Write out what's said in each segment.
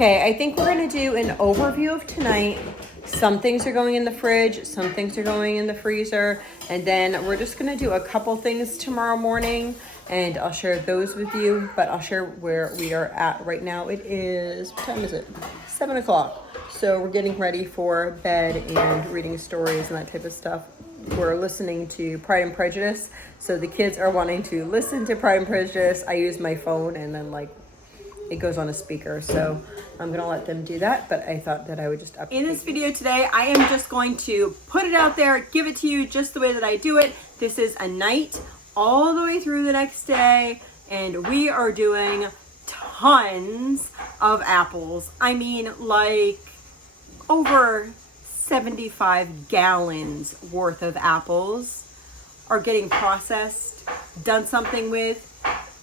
Okay, I think we're gonna do an overview of tonight. Some things are going in the fridge, some things are going in the freezer, and then we're just gonna do a couple things tomorrow morning, and I'll share those with you, but I'll share where we are at right now. It is, what time is it? 7 o'clock. So we're getting ready for bed and reading stories and that type of stuff. We're listening to Pride and Prejudice, so the kids are wanting to listen to Pride and Prejudice. I use my phone and then like it goes on a speaker, so I'm gonna let them do that, but I thought that I would just update. In this video today, I am just going to put it out there, give it to you just the way that I do it. This is a night all the way through the next day, and we are doing tons of apples. I mean, like over 75 gallons worth of apples are getting processed, done something with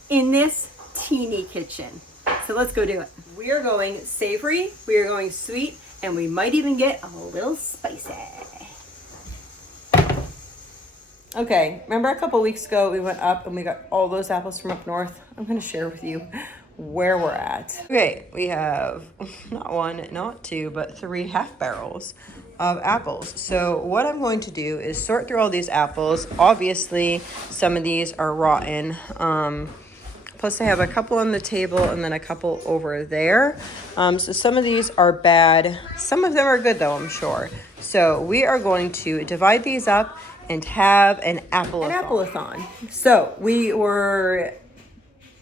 in this teeny kitchen. So let's go do it. We are going savory, we are going sweet, and we might even get a little spicy. Okay, remember a couple weeks ago we went up and we got all those apples from up north? I'm gonna share with you where we're at. Okay, we have not one, not two, but 3 half barrels of apples. So what I'm going to do is sort through all these apples. Obviously, some of these are rotten. Plus I have a couple on the table and then a couple over there. So some of these are bad. Some of them are good though, I'm sure. So we are going to divide these up and have an applesauce. So we were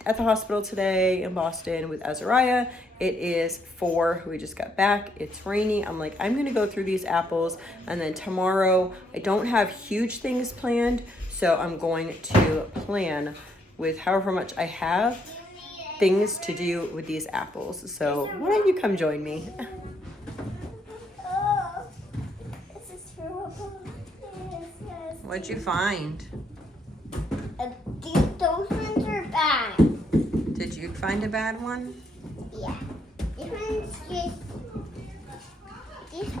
at the hospital today in Boston with Azariah. It is 4, we just got back, it's rainy. I'm like, I'm gonna go through these apples, and then tomorrow, I don't have huge things planned, so I'm going to plan with however much I have, things to do with these apples. So why don't you come join me? Oh, this is terrible. Yes. What'd you find? Those ones are bad. Did you find a bad one? Yeah. This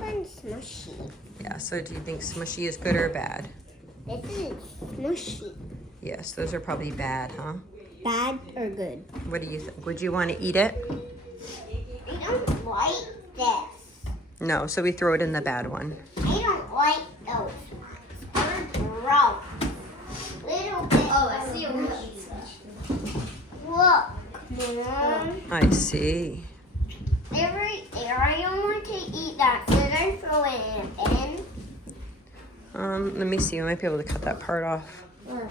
one's mushy. Yeah, so do you think smushy is good or bad? This is mushy. Yes, those are probably bad, huh? Bad or good? What do you think? Would you want to eat it? I don't like this. No, so we throw it in the bad one. I don't like those ones. They're gross. Little bit. Oh, I see a Look, Mom. I see. Every I don't want to eat that. Should I throw it in a bin? Let me see. I might be able to cut that part off. Look.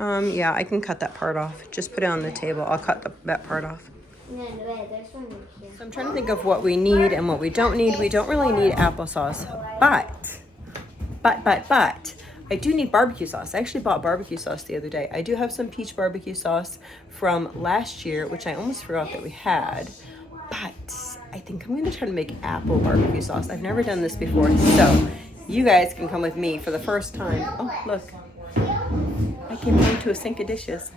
Yeah, I can cut that part off. Just put it on the table. I'll cut that part off. No, wait, there's one over here. So I'm trying to think of what we need and what we don't need. We don't really need applesauce, but I do need barbecue sauce. I actually bought barbecue sauce the other day. I do have some peach barbecue sauce from last year, which I almost forgot that we had, but I think I'm gonna try to make apple barbecue sauce. I've never done this before, so you guys can come with me for the first time. Oh, look. I came home to a sink of dishes.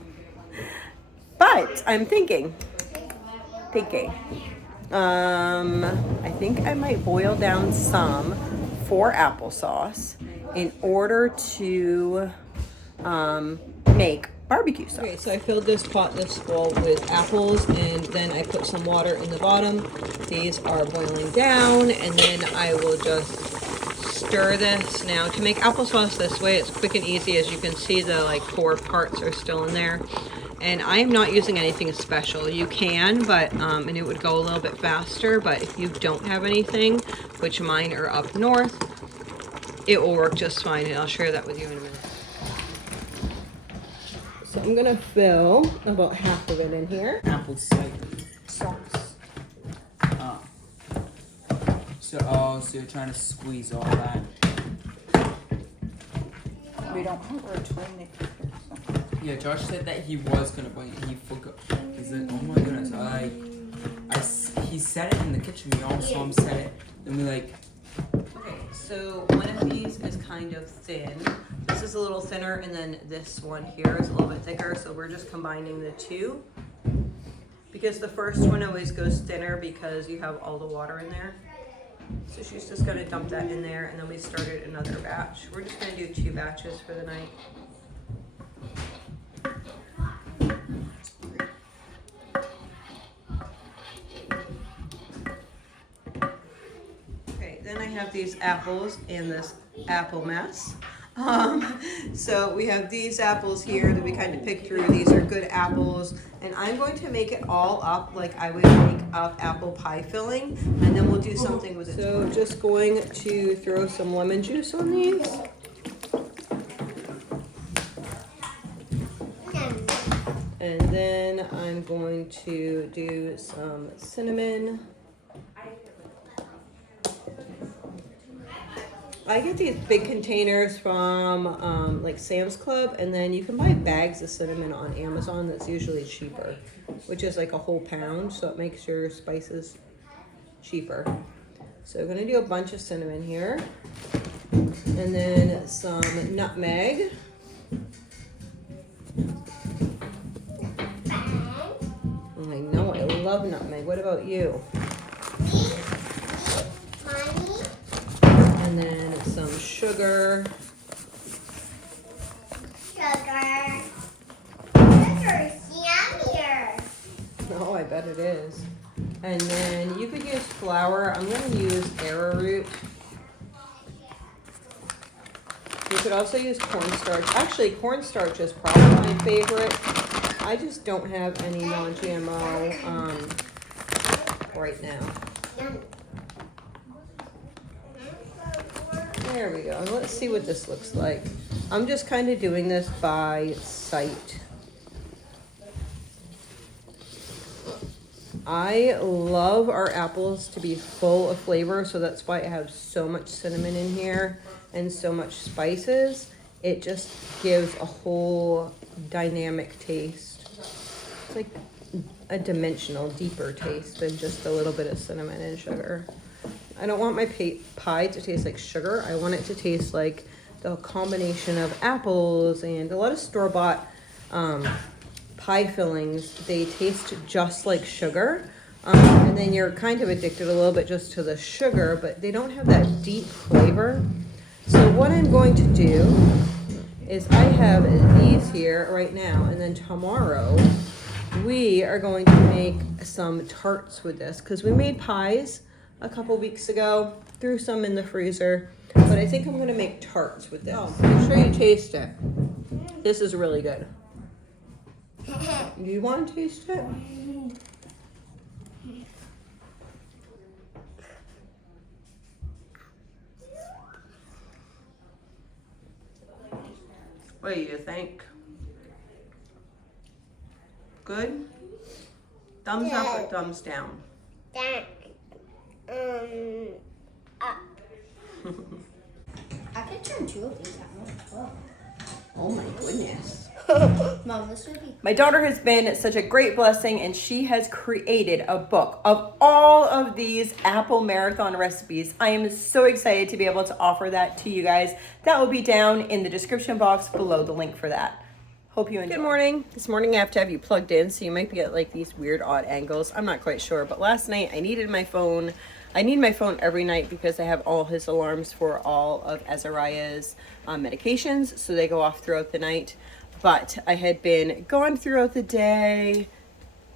But I'm thinking, I think I might boil down some for applesauce in order to make barbecue sauce. Okay, so I filled this pot this full with apples, and then I put some water in the bottom. These are boiling down, and then I will just stir this. Now to make applesauce this way, it's quick and easy. As you can see, the like 4 parts are still in there, and I am not using anything special. You can, but and it would go a little bit faster, but if you don't have anything, which mine are up north, it will work just fine, and I'll share that with you in a minute. So I'm gonna fill about half of it in here. Apple cider sauce. So you're trying to squeeze all that. We don't have our toilet paper. So. Yeah, Josh said that he was gonna bring it. He forgot. He's like, oh my goodness. He said it in the kitchen. We all saw him set it. And we like. Okay, so one of these is kind of thin. This is a little thinner, and then this one here is a little bit thicker. So we're just combining the two, because the first one always goes thinner because you have all the water in there. So she's just gonna dump that in there, and then we started another batch. We're just gonna do 2 batches for the night. have these apples in this apple mess. So we have these apples here that we kind of picked through. These are good apples, and I'm going to make it all up like I would make up apple pie filling, and then we'll do something with it. So just going to throw some lemon juice on these. And then I'm going to do some cinnamon. I get these big containers from like Sam's Club, and then you can buy bags of cinnamon on Amazon that's usually cheaper, which is like a whole pound, so it makes your spices cheaper. So I'm gonna do a bunch of cinnamon here, and then some nutmeg. I know, I love nutmeg. What about you? And then some sugar. Sugar. Sugar is yummier. Oh, I bet it is. And then you could use flour. I'm going to use arrowroot. You could also use cornstarch. Actually, cornstarch is probably my favorite. I just don't have any non-GMO right now. There we go. Let's see what this looks like. I'm just kind of doing this by sight. I love our apples to be full of flavor, so that's why I have so much cinnamon in here and so much spices. It just gives a whole dynamic taste. It's like a dimensional, deeper taste than just a little bit of cinnamon and sugar. I don't want my pie to taste like sugar. I want it to taste like the combination of apples and a lot of store-bought pie fillings. They taste just like sugar. And then you're kind of addicted a little bit just to the sugar, but they don't have that deep flavor. So what I'm going to do is I have these here right now, and then tomorrow we are going to make some tarts with this, because we made pies a couple weeks ago, threw some in the freezer, but I think I'm going to make tarts with this. Oh, make sure you taste it. This is really good. Do you want to taste it? What do you think? Good? Thumbs up or thumbs down? I could turn two of these out. Whoa. Oh my goodness. Mom, this would be. My daughter has been such a great blessing, and she has created a book of all of these apple marathon recipes. I am so excited to be able to offer that to you guys. That will be down in the description box below, the link for that. Hope you enjoy. Good morning. This morning I have to have you plugged in, so you might be at like these weird odd angles. I'm not quite sure, but last night I needed my phone. I need my phone every night because I have all his alarms for all of Azariah's medications, so they go off throughout the night. But I had been gone throughout the day,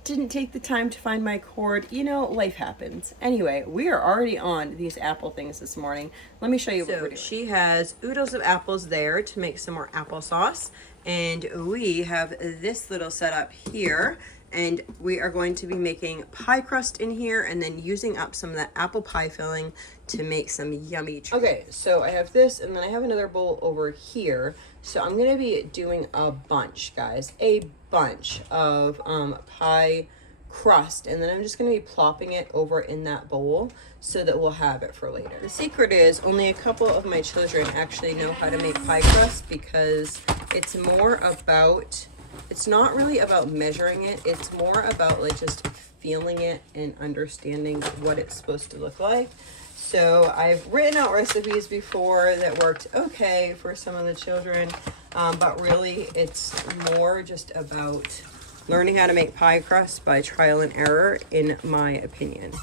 didn't take the time to find my cord. You know, life happens. Anyway, we are already on these apple things this morning. Let me show you what we're doing. She has oodles of apples there to make some more applesauce. And we have this little setup here. And we are going to be making pie crust in here and then using up some of that apple pie filling to make some yummy treats. Okay, so I have this, and then I have another bowl over here. So I'm gonna be doing a bunch, guys, a bunch of pie crust, and then I'm just gonna be plopping it over in that bowl so that we'll have it for later. The secret is only a couple of my children actually know how to make pie crust, because it's more about, it's not really about measuring it. It's more about like just feeling it and understanding what it's supposed to look like. So I've written out recipes before that worked okay for some of the children, but really it's more just about learning how to make pie crust by trial and error, in my opinion.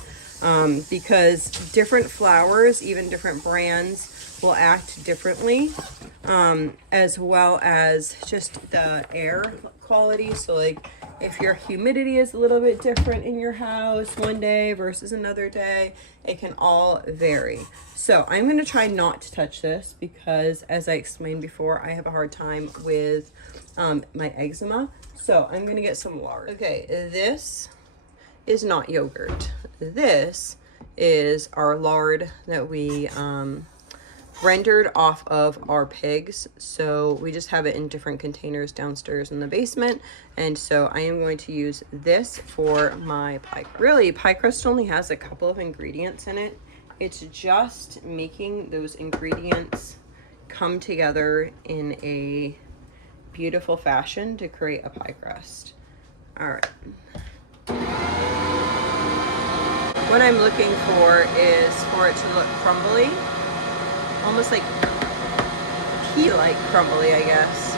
because different flours, even different brands, will act differently, as well as just the air quality. So like if your humidity is a little bit different in your house one day versus another day, it can all vary. So I'm going to try not to touch this because, as I explained before, I have a hard time with my eczema. So I'm going to get some lard. Okay, this is not yogurt. This is our lard that we rendered off of our pigs. So we just have it in different containers downstairs in the basement. And so I am going to use this for my pie. Really, pie crust only has a couple of ingredients in it. It's just making those ingredients come together in a beautiful fashion to create a pie crust. All right. What I'm looking for is for it to look crumbly, almost like tea-like crumbly, I guess.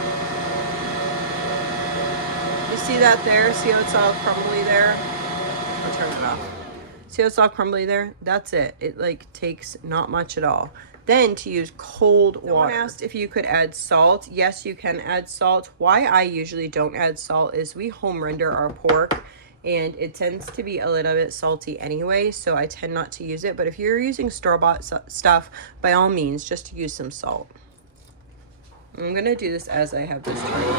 You see that there? See how it's all crumbly there? I'll turn it off. See how it's all crumbly there? That's it. It like takes not much at all. Then to use cold water. Someone asked if you could add salt. Yes, you can add salt. Why I usually don't add salt is we home render our pork and it tends to be a little bit salty anyway, so I tend not to use it. But if you're using store-bought stuff, by all means, just use some salt. I'm gonna do this as I have this turned on.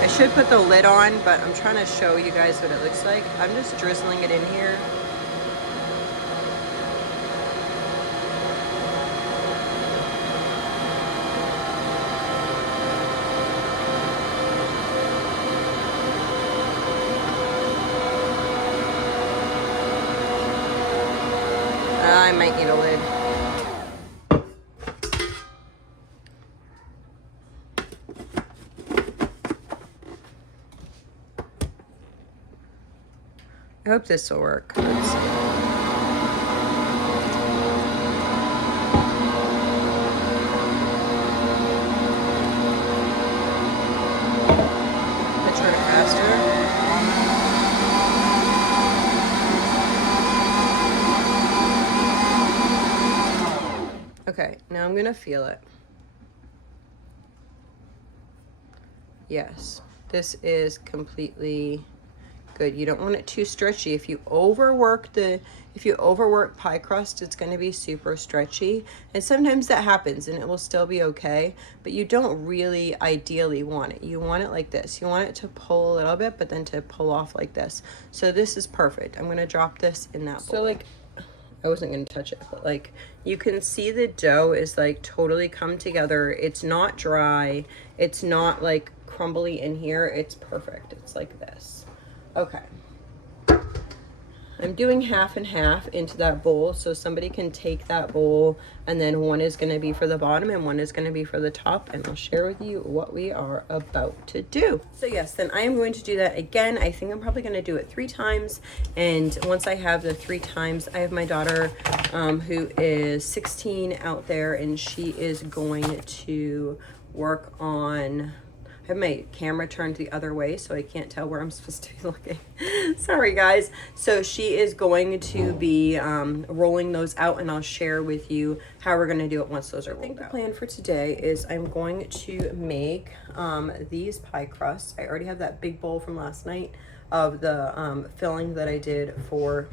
I should put the lid on, but I'm trying to show you guys what it looks like. I'm just drizzling it in here. I might need a lid. I hope this will work. Let's see. Let's turn it faster. Okay, now I'm gonna feel it. Yes, this is completely good. You don't want it too stretchy. If you overwork pie crust, it's going to be super stretchy, and sometimes that happens and it will still be okay, but you don't really ideally want it. You want it like this. You want it to pull a little bit, but then to pull off like this. So this is perfect. I'm going to drop this in that bowl. So like, I wasn't going to touch it, but like you can see the dough is like totally come together. It's not dry. It's not like crumbly in here. It's perfect. It's like this. Okay. I'm doing half and half into that bowl, so somebody can take that bowl, and then one is going to be for the bottom and one is going to be for the top, and I'll share with you what we are about to do. So yes, then I am going to do that again. I think I'm probably going to do it 3 times, and once I have the 3 times, I have my daughter who is 16 out there, and she is going to work on... I have my camera turned the other way, so I can't tell where I'm supposed to be looking. Sorry, guys. So she is going to be rolling those out, and I'll share with you how we're going to do it once those are rolled out. I think the plan for today is I'm going to make these pie crusts. I already have that big bowl from last night of the filling that I did for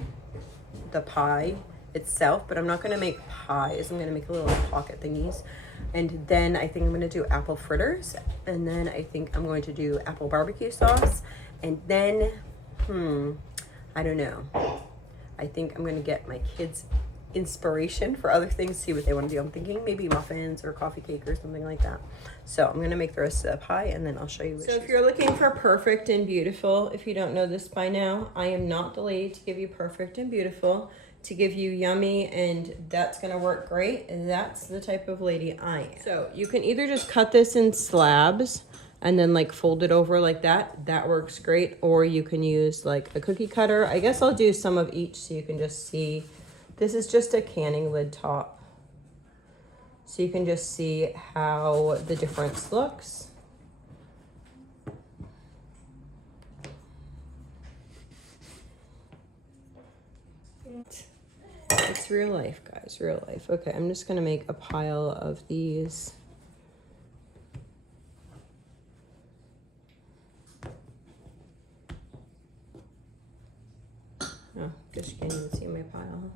the pie itself, but I'm not going to make pies. I'm going to make little pocket thingies. And then I think I'm going to do apple fritters. And then I think I'm going to do apple barbecue sauce. And then, I don't know. I think I'm going to get my kids inspiration for other things, see what they want to do. I'm thinking maybe muffins or coffee cake or something like that. So I'm going to make the rest of the pie, and then I'll show you. So if you're looking for perfect and beautiful, if you don't know this by now, I am not the lady to give you perfect and beautiful. To give you yummy and that's gonna work great, and that's the type of lady I am. So you can either just cut this in slabs and then like fold it over like that. That works great. Or you can use like a cookie cutter. I guess I'll do some of each so you can just see. This is just a canning lid top. So you can just see how the difference looks. It's real life, guys, real life. Okay, I'm just gonna make a pile of these. Oh, guess you can't even see my pile.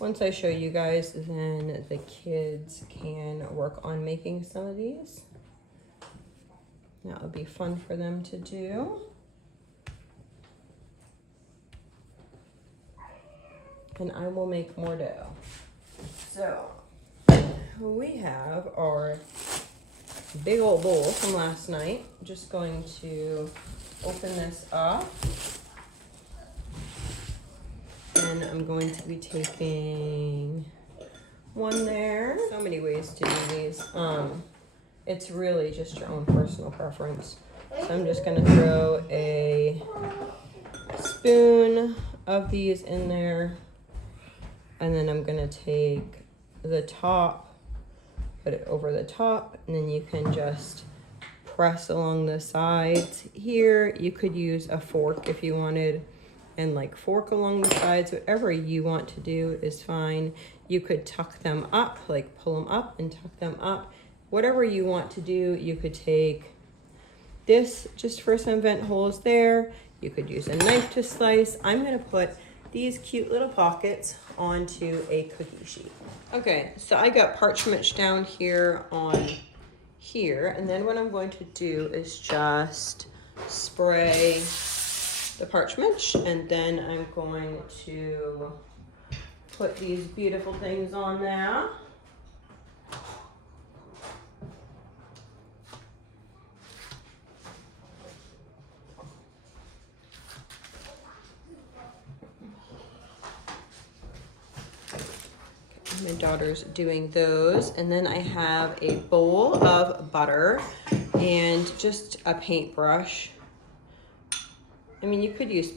Once I show you guys, then the kids can work on making some of these. That would be fun for them to do. And I will make more dough. So, we have our big old bowl from last night. Just going to open this up. And I'm going to be taking one there. So many ways to do these. It's really just your own personal preference. So I'm just gonna throw a spoon of these in there. And then I'm gonna take the top, put it over the top, and then you can just press along the sides. Here, you could use a fork if you wanted, and like fork along the sides. Whatever you want to do is fine. You could tuck them up, like pull them up and tuck them up. Whatever you want to do. You could take this just for some vent holes there. You could use a knife to slice. I'm gonna put these cute little pockets onto a cookie sheet. Okay, so I got parchment down here on here, and then what I'm going to do is just spray the parchment, and then I'm going to put these beautiful things on there. My daughter's doing those, and then I have a bowl of butter and just a paintbrush. I mean, you could use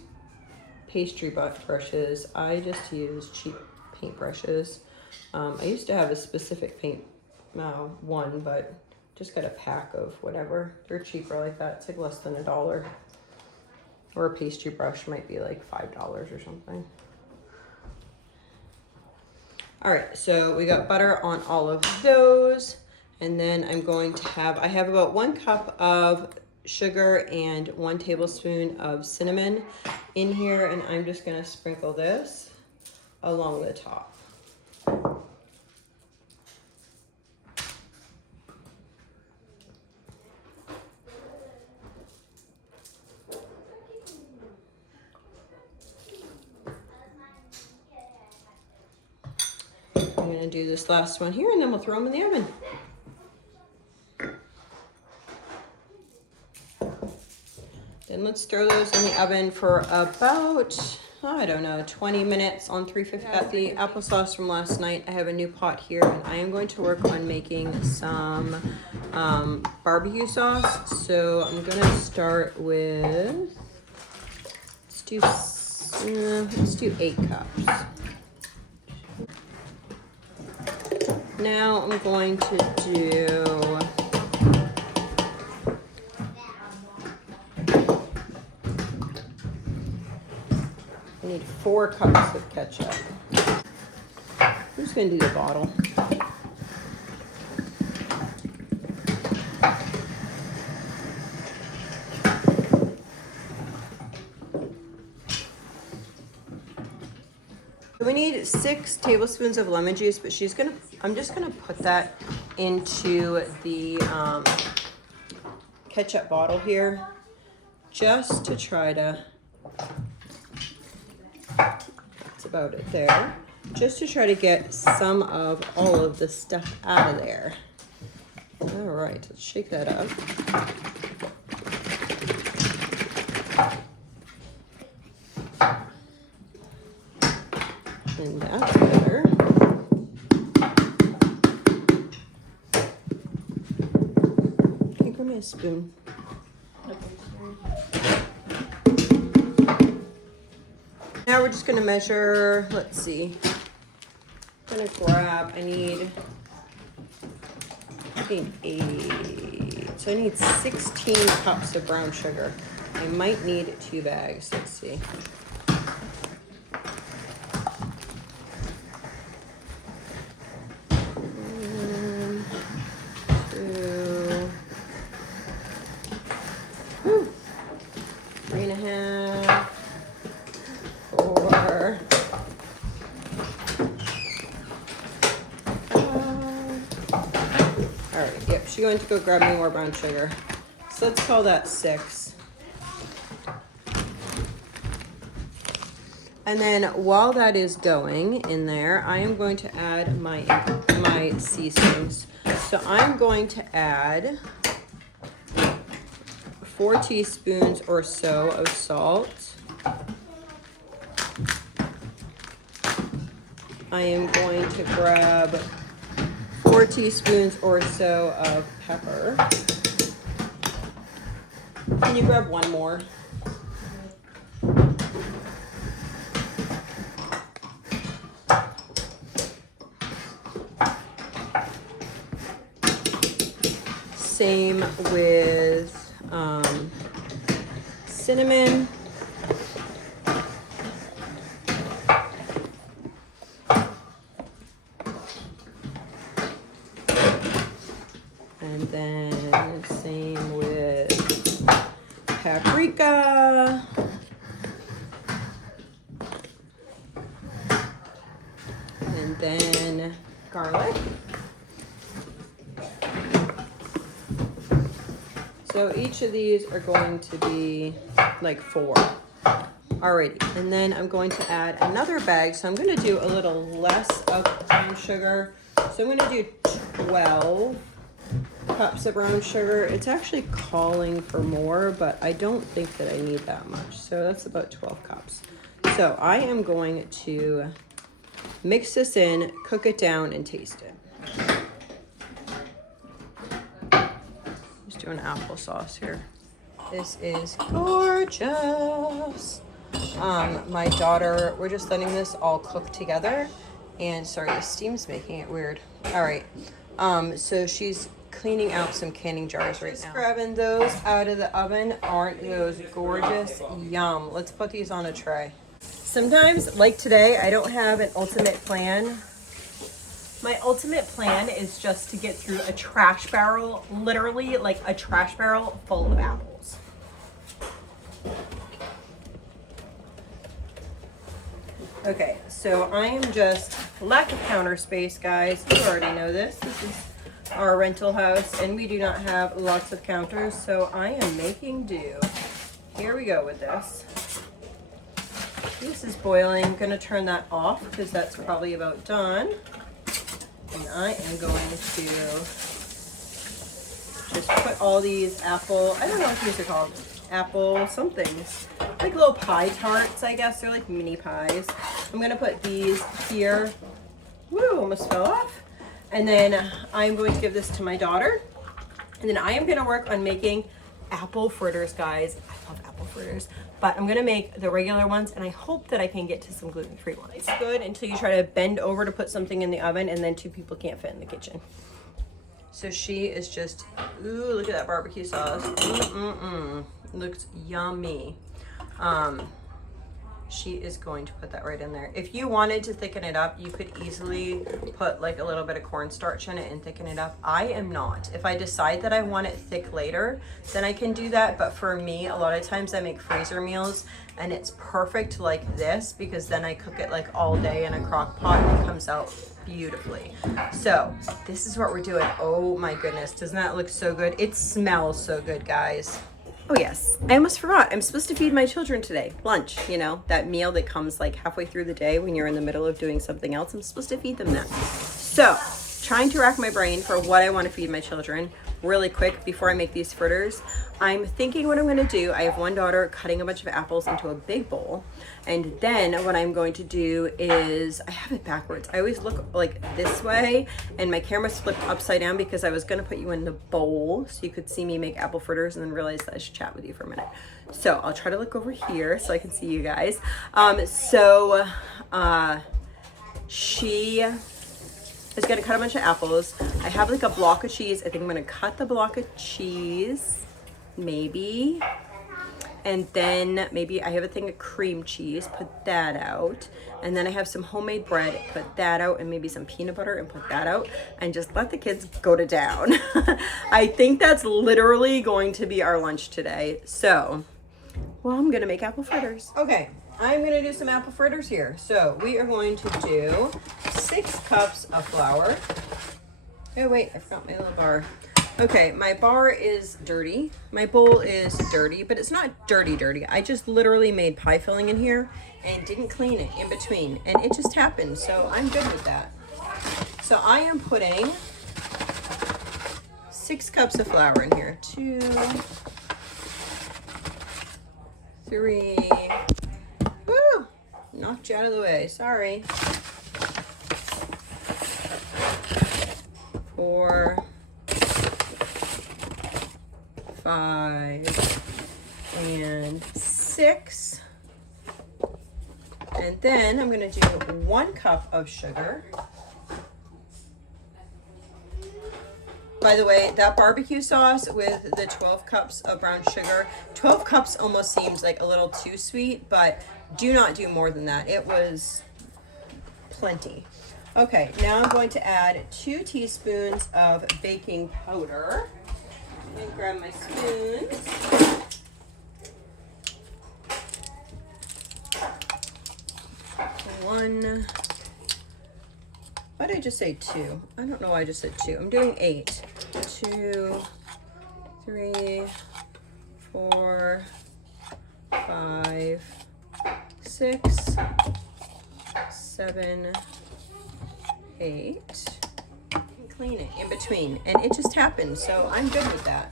pastry brushes. I just use cheap paintbrushes. I used to have a specific paint one, but just got a pack of whatever. They're cheaper like that. It's like less than $1. Or a pastry brush might be like $5 or something. All right, so we got butter on all of those. And then I'm going to I have about 1 cup of sugar and 1 tablespoon of cinnamon in here, and I'm just gonna sprinkle this along the top. I'm gonna do this last one here, and then we'll throw them in the oven. Then let's throw those in the oven for about, I don't know, 20 minutes on 350. Got the applesauce from last night. I have a new pot here, and I am going to work on making some barbecue sauce. So I'm gonna start with, let's do 8 cups. Now I'm going to do I need 4 cups of ketchup. I'm just gonna do the bottle. We need 6 tablespoons of lemon juice, but I'm just gonna put that into the ketchup bottle here, just to try to, that's about it there, just to try to get some of all of the stuff out of there. All right, let's shake that up. And that's better. Okay, give me a spoon. Now we're just gonna measure, let's see, gonna grab, I need 8. So I need 16 cups of brown sugar. I might need 2 bags. Let's see. She's going to go grab me more brown sugar. So let's call that 6. And then while that is going in there, I am going to add my seasonings. So I'm going to add 4 teaspoons or so of salt. I am going to grab 4 teaspoons or so of pepper. Can you grab one more? Same with cinnamon. And then same with paprika. And then garlic. So each of these are going to be like 4. Alrighty, and then I'm going to add another bag. So I'm going to do a little less of brown sugar. So I'm going to do 12 cups of brown sugar. It's actually calling for more, but I don't think that I need that much. So that's about 12 cups. So I am going to mix this in, cook it down, and taste it. Just doing applesauce here. This is gorgeous. My daughter, we're just letting this all cook together. And sorry, the steam's making it weird. All right. So she's cleaning out some canning jars right now. Grabbing those out of the oven. Aren't those gorgeous? Yum. Let's put these on a tray. Sometimes, like today, I don't have an ultimate plan. My ultimate plan is just to get through a trash barrel, literally like a trash barrel full of apples. Okay, so I am just lack of counter space, guys. You already know this. This is our rental house, and we do not have lots of counters, so I am making do. Here we go with this. This is boiling. I'm gonna turn that off because that's probably about done. And I am going to just put all these apple, I don't know what these are called, apple somethings, like little pie tarts, I guess. They're like mini pies. I'm gonna put these here. Woo, almost fell off. And then I'm going to give this to my daughter. And then I am gonna work on making apple fritters, guys. I love apple fritters. But I'm gonna make the regular ones, and I hope that I can get to some gluten-free ones. It's good until you try to bend over to put something in the oven, and then 2 people can't fit in the kitchen. So she is just, ooh, look at that barbecue sauce. Looks yummy. She is going to put that right in there. If you wanted to thicken it up, you could easily put like a little bit of cornstarch in it and thicken it up. I am not. If I decide that I want it thick later, then I can do that. But for me, a lot of times I make freezer meals, and it's perfect like this because then I cook it like all day in a crock pot and it comes out beautifully. So this is what we're doing. Oh my goodness, doesn't that look so good? It smells so good, guys. Oh yes, I almost forgot. I'm supposed to feed my children today. Lunch, you know, that meal that comes like halfway through the day when you're in the middle of doing something else. I'm supposed to feed them that. So, trying to rack my brain for what I want to feed my children really quick before I make these fritters. I'm thinking what I'm going to do. I have one daughter cutting a bunch of apples into a big bowl. And then what I'm going to do is, I have it backwards. I always look like this way, and my camera's flipped upside down because I was going to put you in the bowl so you could see me make apple fritters, and then realized that I should chat with you for a minute. So I'll try to look over here so I can see you guys. She is gonna cut a bunch of apples. I have like a block of cheese. I think I'm gonna cut the block of cheese, maybe. And then maybe I have a thing of cream cheese, put that out. And then I have some homemade bread, put that out, and maybe some peanut butter and put that out, and just let the kids go to town. I think that's literally going to be our lunch today. So, well, I'm gonna make apple fritters. Okay, I'm gonna do some apple fritters here. So we are going to do 6 cups of flour. Oh wait, I forgot my little bar. Okay, my bar is dirty. My bowl is dirty, but it's not dirty. I just literally made pie filling in here and didn't clean it in between, and it just happened, so I'm good with that. So I am putting 6 cups of flour in here. 2, 3, woo, knocked you out of the way, sorry. 4, 5, and 6. And then I'm gonna do 1 cup of sugar. By the way, that barbecue sauce with the 12 cups of brown sugar, 12 cups almost seems like a little too sweet, but do not do more than that. It was plenty. Okay, now I'm going to add 2 teaspoons of baking powder. Let me grab my spoons. One. Why did I just say 2? I don't know why I just said 2. I'm doing 8. 2, 3, 4, 5, 6, 7, 8. Clean it in between, and it just happened, so I'm good with that.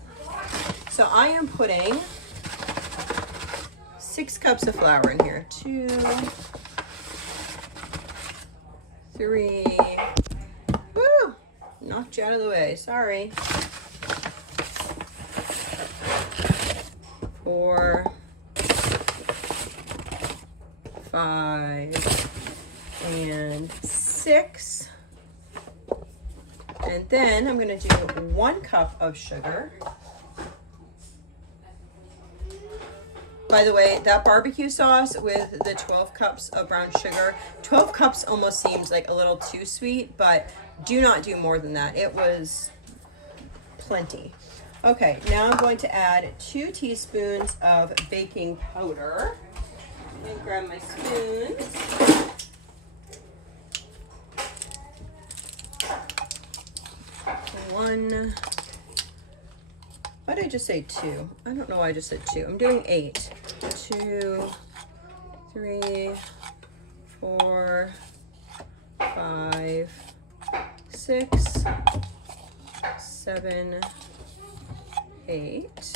So I am putting 6 cups of flour in here. 2, 3, woo, knocked you out of the way, sorry. 4, 5, and 6. And then I'm gonna do 1 cup of sugar. By the way, that barbecue sauce with the 12 cups of brown sugar, 12 cups almost seems like a little too sweet, but do not do more than that. It was plenty. Okay, now I'm going to add 2 teaspoons of baking powder. Let me grab my spoons. One. Why did I just say 2? I don't know why I just said 2. I'm doing 8. 2, 3, 4, 5, 6, 7, 8.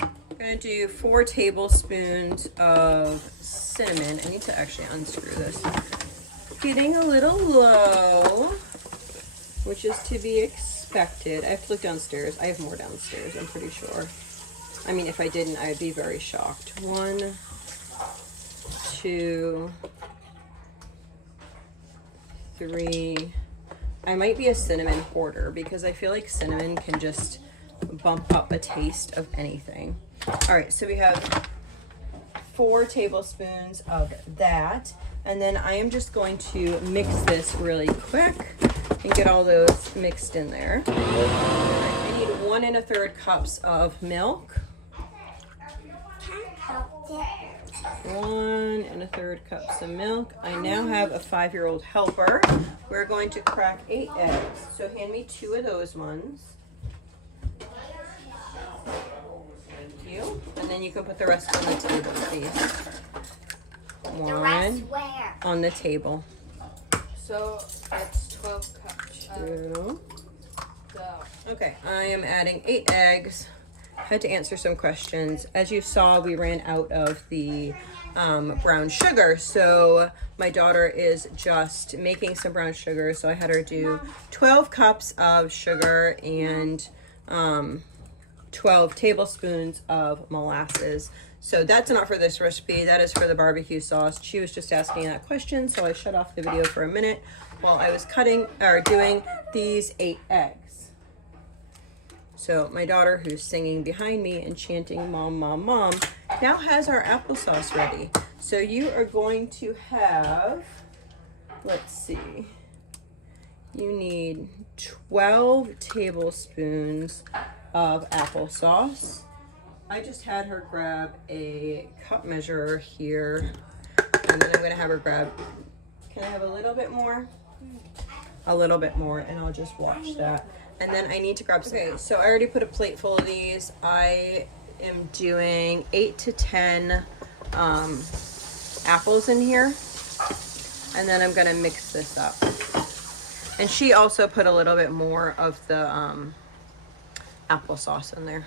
I'm gonna do 4 tablespoons of cinnamon. I need to actually unscrew this. Getting a little low, which is to be expected. I have to look downstairs. I have more downstairs, I'm pretty sure. I mean, if I didn't, I'd be very shocked. 1, 2, 3. I might be a cinnamon hoarder because I feel like cinnamon can just bump up a taste of anything. All right, so we have 4 tablespoons of that. And then I am just going to mix this really quick and get all those mixed in there. I need 1 1/3 cups of milk. 1 1/3 cups of milk. I now have a 5-year-old helper. We're going to crack 8 eggs. So hand me 2 of those ones. Thank you. And then you can put the rest on the table, please. 1 on the table. So it's 12 cups. 2. So Okay, I am adding 8 eggs. Had to answer some questions. As you saw, we ran out of the brown sugar, so my daughter is just making some brown sugar, so I had her do 12 cups of sugar and 12 tablespoons of molasses. So that's not for this recipe. That is for the barbecue sauce. She was just asking that question, so I shut off the video for a minute while I was doing these 8 eggs. So my daughter, who's singing behind me and chanting "Mom, Mom, Mom," now has our applesauce ready. So you are going to have, let's see, you need 12 tablespoons of applesauce. I just had her grab a cup measure here, and then I'm gonna have her grab, can I have a little bit more? A little bit more, and I'll just watch that. And then I need to grab some. Okay, so I already put a plate full of these. I am doing 8 to 10 apples in here, and then I'm gonna mix this up. And she also put a little bit more of the applesauce in there.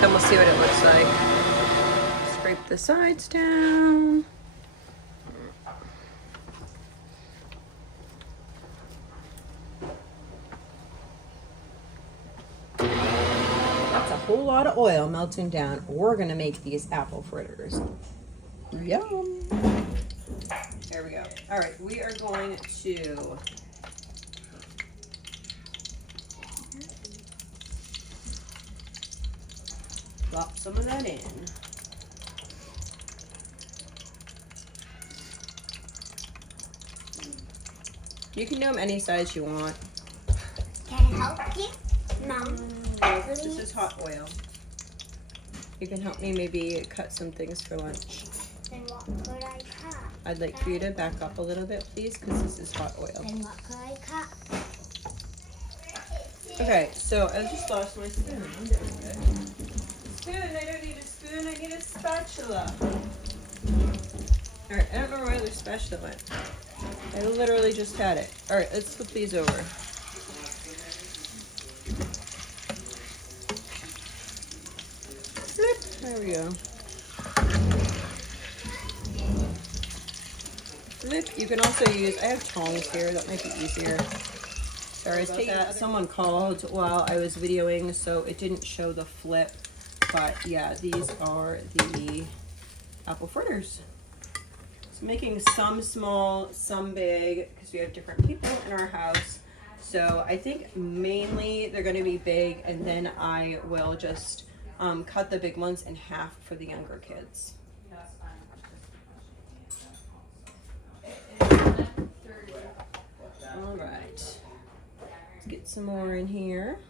Then we'll see what it looks like. Scrape the sides down. That's a whole lot of oil melting down. We're gonna make these apple fritters. Yum. There we go. All right, we are going to plop some of that in. You can do them any size you want. Can I help you? Mom. This is hot oil. You can help me maybe cut some things for lunch. Then what could I cut? I'd like for you to back up a little bit, please, because this is hot oil. Then what could I cut? Okay, so I just lost my spoon. Spoon, I don't need a spoon, I need a spatula. Alright, I don't know where the spatula went. I literally just had it. Alright, let's flip these over. Flip, there we go. Flip, you can also use, I have tongs here, that might be easier. Sorry about that. Someone called while I was videoing, so it didn't show the flip. But yeah, these are the apple fritters. So making some small, some big, because we have different people in our house. So I think mainly they're going to be big, and then I will just cut the big ones in half for the younger kids. All right. Let's get some more in here.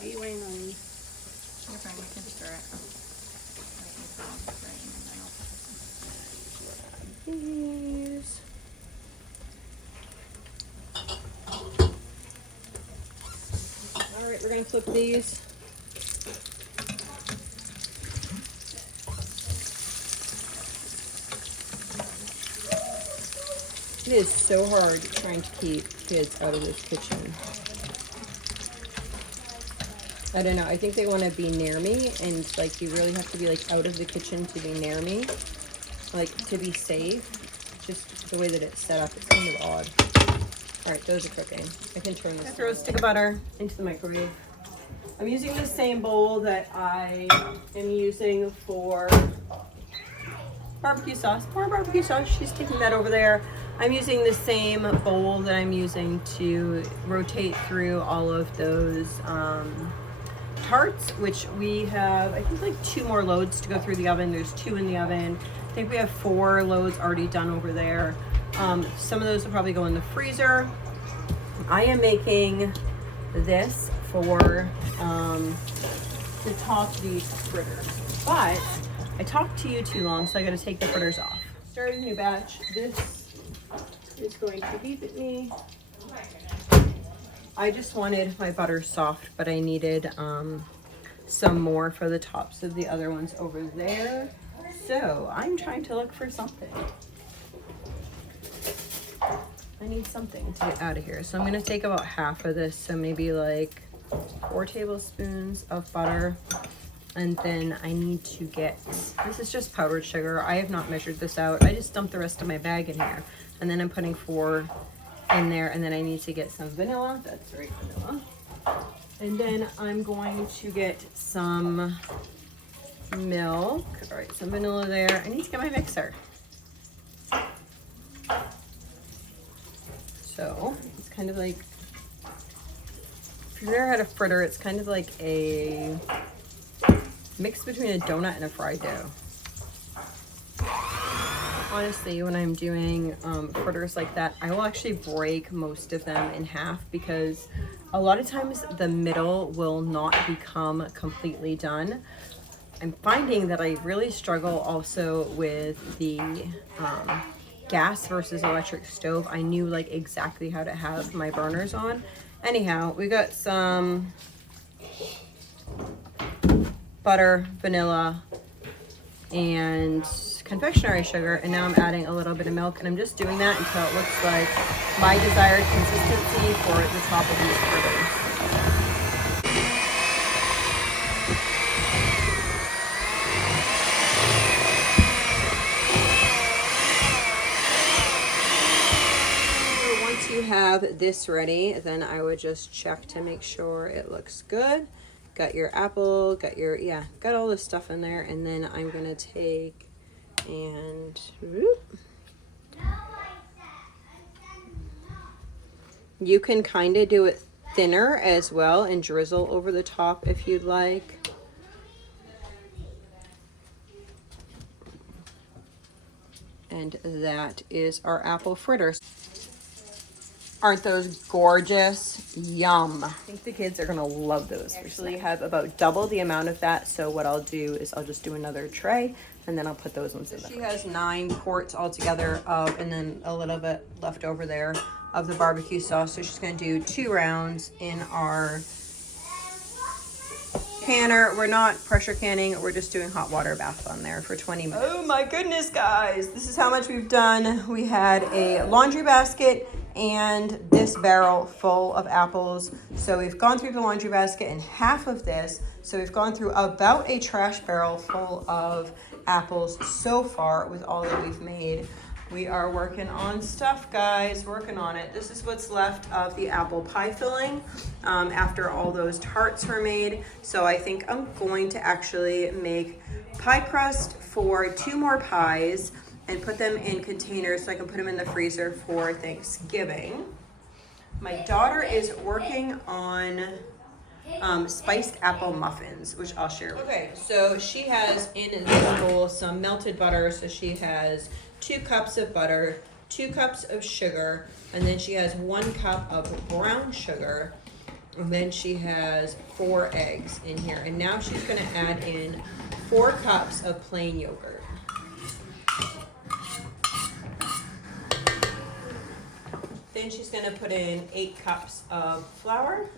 Are you waiting on me? You're fine, you can stir it. These. All right, we're gonna flip these. It is so hard trying to keep kids out of this kitchen. I don't know. I think they want to be near me, and like you really have to be like out of the kitchen to be near me, like to be safe. Just the way that it's set up, it's kind of odd. All right, those are cooking. I can turn this. Throw a stick of butter into the microwave. I'm using the same bowl that I am using for barbecue sauce. More barbecue sauce. She's taking that over there. I'm using the same bowl that I'm using to rotate through all of those tarts, which we have, I think, like 2 more loads to go through the oven. There's 2 in the oven. I think we have 4 loads already done over there. Some of those will probably go in the freezer. I am making this for to top these fritters, but I talked to you too long, so I got to take the fritters off. Started a new batch. This is going to beep at me. I just wanted my butter soft, but I needed some more for the tops of the other ones over there. So I'm trying to look for something. I need something to get out of here. So I'm gonna take about half of this, so maybe like 4 tablespoons of butter. And then I need to get, this is just powdered sugar. I have not measured this out. I just dumped the rest of my bag in here. And then I'm putting 4 in there, and then I need to get some vanilla. That's right, vanilla. And then I'm going to get some milk. All right, some vanilla there. I need to get my mixer. So it's kind of like, if you've ever had a fritter, it's kind of like a mix between a donut and a fried dough. Honestly, when I'm doing fritters like that, I will actually break most of them in half because a lot of times the middle will not become completely done. I'm finding that I really struggle also with the gas versus electric stove. I knew like exactly how to have my burners on. Anyhow, we got some butter, vanilla, and confectionery sugar, and now I'm adding a little bit of milk, and I'm just doing that until it looks like my desired consistency for the top of these fritters. Once you have this ready, then I would just check to make sure it looks good. Got your apple, got your, yeah, got all this stuff in there, and then I'm gonna take and whoop. You can kind of do it thinner as well and drizzle over the top if you'd like. And that is our apple fritters. Aren't those gorgeous? Yum. I think the kids are gonna love those. We actually have about double the amount of that, so what I'll do is I'll just do another tray and then I'll put those ones in there. She has 9 quarts altogether of, and then a little bit left over there of the barbecue sauce. So she's gonna do 2 rounds in our canner. We're not pressure canning, we're just doing hot water bath on there for 20 minutes. Oh my goodness, guys. This is how much we've done. We had a laundry basket and this barrel full of apples. So we've gone through the laundry basket and half of this. So we've gone through about a trash barrel full of apples so far with all that we've made. We are working on stuff, guys, working on it. This is what's left of the apple pie filling after all those tarts were made. So I think I'm going to actually make pie crust for 2 more pies and put them in containers so I can put them in the freezer for Thanksgiving. My daughter is working on spiced apple muffins, which I'll share with you. Okay, so she has in this bowl some melted butter. So she has 2 cups of butter, 2 cups of sugar, and then she has 1 cup of brown sugar, and then she has 4 eggs in here. And now she's gonna add in 4 cups of plain yogurt. Then she's gonna put in 8 cups of flour.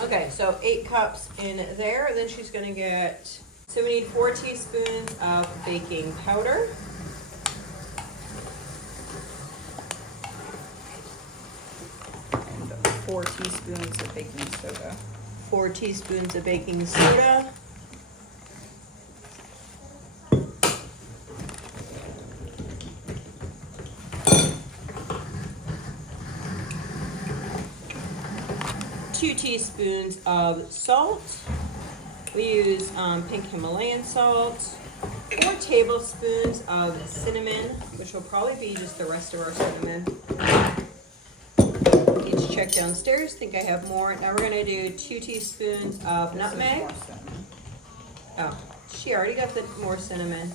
Okay, so 8 cups in there. Then she's gonna get, so we need 4 teaspoons of baking powder. And 4 teaspoons of baking soda. 4 teaspoons of baking soda. Two teaspoons of salt. We use pink Himalayan salt. 4 tablespoons of cinnamon, which will probably be just the rest of our cinnamon. Need to check downstairs. Think I have more. Now we're gonna do 2 teaspoons of nutmeg. Oh, she already got the more cinnamon.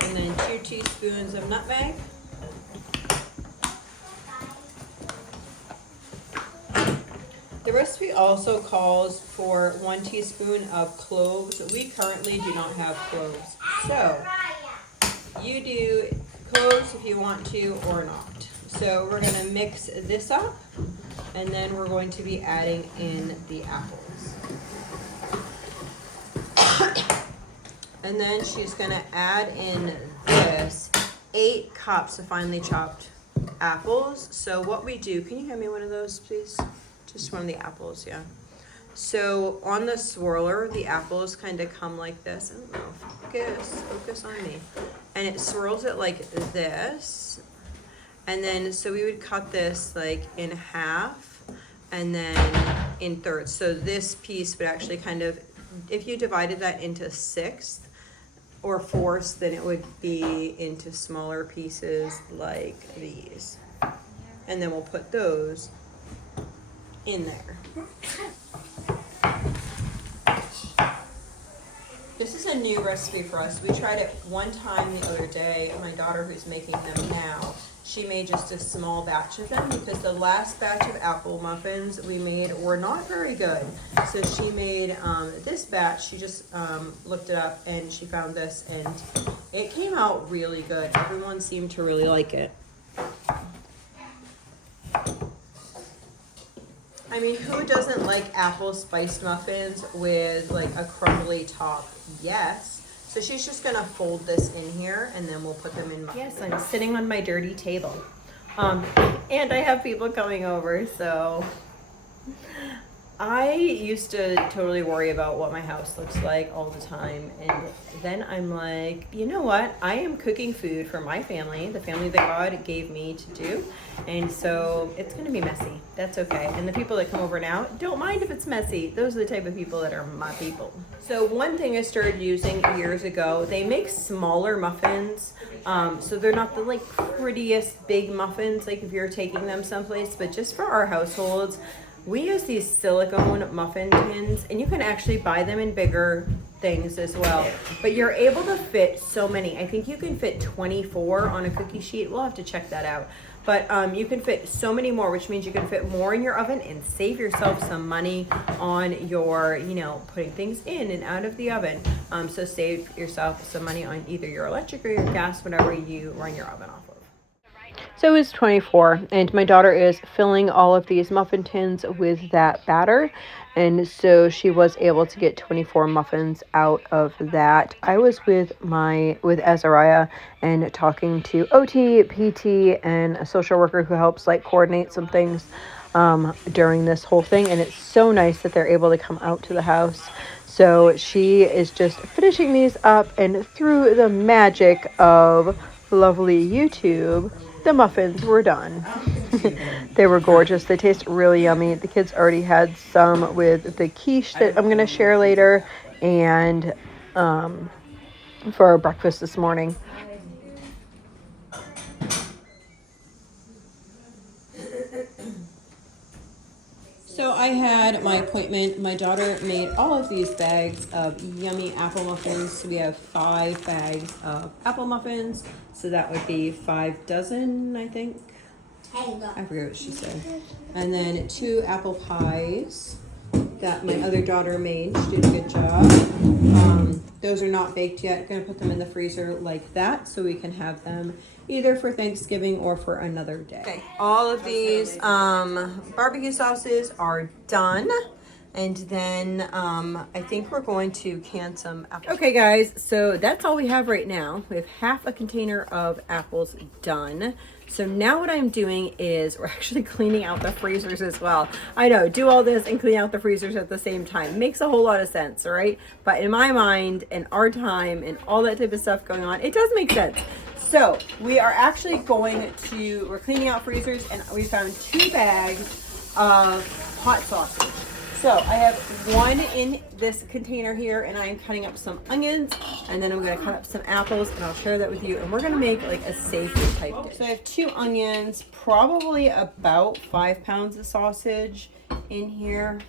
And then 2 teaspoons of nutmeg. The recipe also calls for 1 teaspoon of cloves. We currently do not have cloves. So you do cloves if you want to or not. So we're gonna mix this up and then we're going to be adding in the apples. And then she's gonna add in this 8 cups of finely chopped apples. So what we do, can you hand me one of those, please? Just one of the apples, yeah. So on the swirler, the apples kind of come like this. I don't know, focus on me. And it swirls it like this. And then, so we would cut this like in half and then in thirds. So this piece would actually kind of, if you divided that into 6 or 4ths, then it would be into smaller pieces like these. And then we'll put those in there. This is a new recipe for us. We tried it one time the other day. My daughter, who's making them now, she made just a small batch of them because the last batch of apple muffins we made were not very good. So she made this batch. She just looked it up and she found this and it came out really good. Everyone seemed to really like it. I mean, who doesn't like apple spiced muffins with like a crumbly top? Yes. So she's just gonna fold this in here and then we'll put them in muffins. Yes, I'm sitting on my dirty table. And I have people coming over, so I used to totally worry about what my house looks like all the time. And then I'm like, you know what? I am cooking food for my family, the family that God gave me to do. And so it's going to be messy. That's okay. And the people that come over now don't mind if it's messy. Those are the type of people that are my people. So one thing I started using years ago, they make smaller muffins. So they're not the like prettiest big muffins, like if you're taking them someplace, but just for our households, we use these silicone muffin tins, and you can actually buy them in bigger things as well. But you're able to fit so many. I think you can fit 24 on a cookie sheet. We'll have to check that out. But you can fit so many more, which means you can fit more in your oven and save yourself some money on your, you know, putting things in and out of the oven. So save yourself some money on either your electric or your gas, whatever you run your oven off of. So it's 24, and my daughter is filling all of these muffin tins with that batter, and so she was able to get 24 muffins out of that. I was with Azariah and talking to OT, PT, and a social worker who helps like coordinate some things during this whole thing, and it's so nice that they're able to come out to the house. So she is just finishing these up, and through the magic of lovely YouTube, the muffins were done. They were gorgeous. They taste really yummy. The kids already had some with the quiche that I'm going to share later, and for our breakfast this morning. So I had my appointment. My daughter made all of these bags of yummy apple muffins. So we have 5 bags of apple muffins. So that would be 5 dozen, I think. I forget what she said. And then 2 apple pies that my other daughter made. She did a good job. Those are not baked yet. I'm going to put them in the freezer like that so we can have them either for Thanksgiving or for another day. Okay, all of these barbecue sauces are done. And then I think we're going to can some apples. Okay, guys, so that's all we have right now. We have half a container of apples done. So now what I'm doing is we're actually cleaning out the freezers as well. I know, do all this and clean out the freezers at the same time. Makes a whole lot of sense, all right? But in my mind and our time and all that type of stuff going on, it does make sense. So we are actually we're cleaning out freezers, and we found 2 bags of hot sausage. So I have 1 in this container here, and I'm cutting up some onions, and then I'm going to cut up some apples, and I'll share that with you. And we're going to make like a savory type dish. So I have 2 onions, probably about 5 pounds of sausage in here,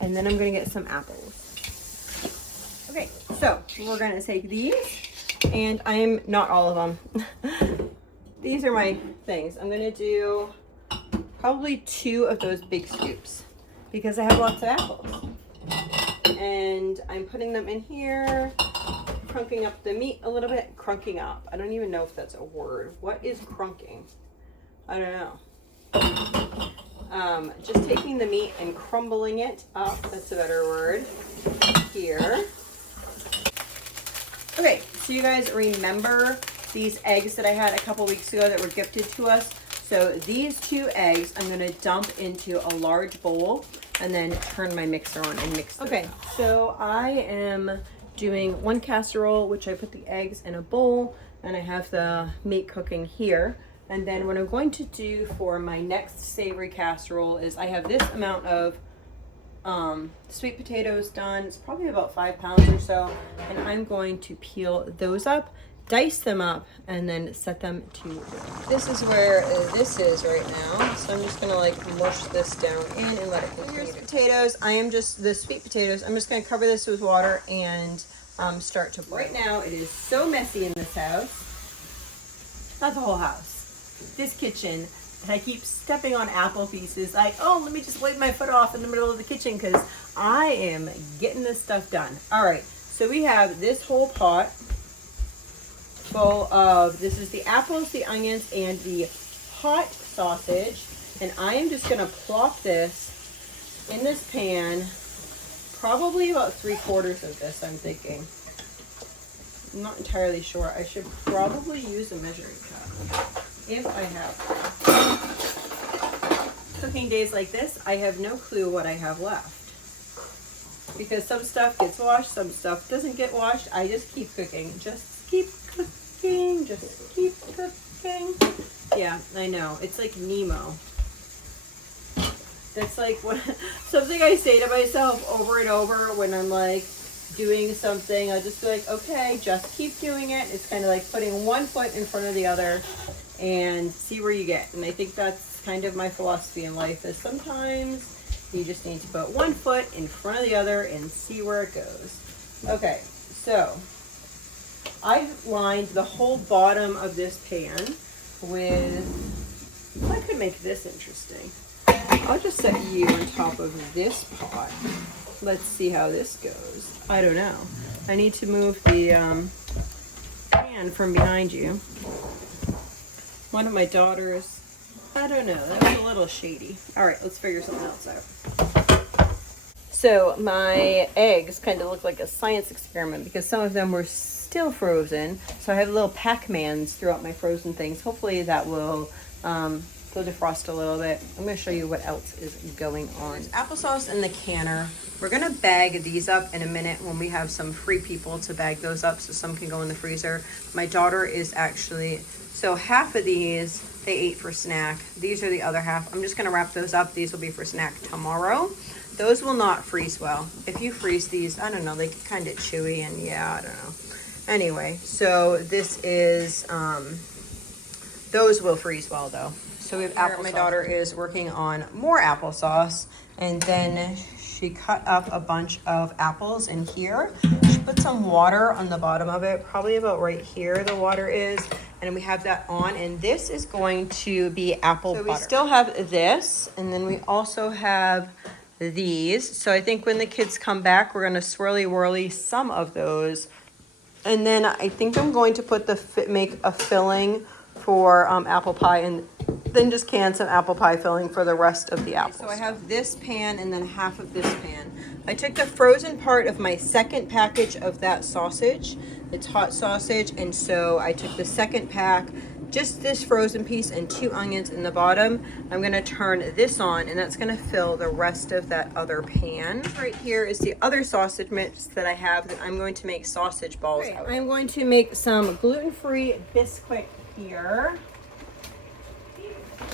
and then I'm going to get some apples. Okay, so we're going to take these, and I'm not all of them. These are my things. I'm going to do probably 2 of those big scoops, because I have lots of apples. And I'm putting them in here, crunking up the meat a little bit. Crunking up. I don't even know if that's a word. What is crunking? I don't know. Just taking the meat and crumbling it up. That's a better word. Here. Okay, so you guys remember these eggs that I had a couple weeks ago that were gifted to us? So these 2 eggs I'm gonna dump into a large bowl and then turn my mixer on and mix them. Okay, so I am doing 1 casserole, which I put the eggs in a bowl, and I have the meat cooking here. And then what I'm going to do for my next savory casserole is I have this amount of sweet potatoes done. It's probably about 5 pounds or so, and I'm going to peel those up, dice them up, and then set them to. This is where this is right now, so I'm just gonna like mush this down in and let it continue. Here's potatoes. The sweet potatoes. I'm just gonna cover this with water and start to boil. Right now it is so messy in this house. Not the whole house. This kitchen. And I keep stepping on apple pieces, like, oh, let me just wipe my foot off in the middle of the kitchen because I am getting this stuff done. All right, so we have this whole pot full of, this is the apples, the onions, and the hot sausage. And I am just gonna plop this in this pan, probably about 3/4 of this, I'm thinking. I'm not entirely sure. I should probably use a measuring cup. If I have cooking days like this, I have no clue what I have left. Because some stuff gets washed, some stuff doesn't get washed. I just keep cooking. Just keep cooking. Just keep cooking. Yeah, I know. It's like Nemo. That's like what something I say to myself over and over when I'm like doing something. I'll just be like, okay, just keep doing it. It's kind of like putting one foot in front of the other and see where you get. And I think that's kind of my philosophy in life, is sometimes you just need to put one foot in front of the other and see where it goes. Okay, so I've lined the whole bottom of this pan with, I could make this interesting. I'll just set you on top of this pot. Let's see how this goes. I don't know. I need to move the pan from behind you. One of my daughters, I don't know, that was a little shady. All right, let's figure something else out. So my eggs kind of look like a science experiment because some of them were still frozen. So I have little Pac-Mans throughout my frozen things. Hopefully that will go defrost a little bit. I'm gonna show you what else is going on. There's applesauce in the canner. We're gonna bag these up in a minute when we have some free people to bag those up so some can go in the freezer. My daughter is actually, so half of these they ate for snack. These are the other half. I'm just gonna wrap those up. These will be for snack tomorrow. Those will not freeze well. If you freeze these, I don't know, they get kind of chewy and yeah, I don't know. Anyway, so this is, those will freeze well though. So we have applesauce. My daughter is working on more applesauce, and then she cut up a bunch of apples in here. She put some water on the bottom of it, probably about right here the water is, and we have that on, and this is going to be apple butter. So we still have this, and then we also have these. So I think when the kids come back, we're gonna swirly whirly some of those. And then I think I'm going to put make a filling for apple pie, and then just can some apple pie filling for the rest of the apples. So I have this pan and then half of this pan. I took the frozen part of my second package of that sausage. It's hot sausage, and so I took the second pack, just this frozen piece and 2 onions in the bottom. I'm gonna turn this on, and that's gonna fill the rest of that other pan. Right here is the other sausage mix that I have that I'm going to make sausage balls out of. I'm going to make some gluten-free biscuit here.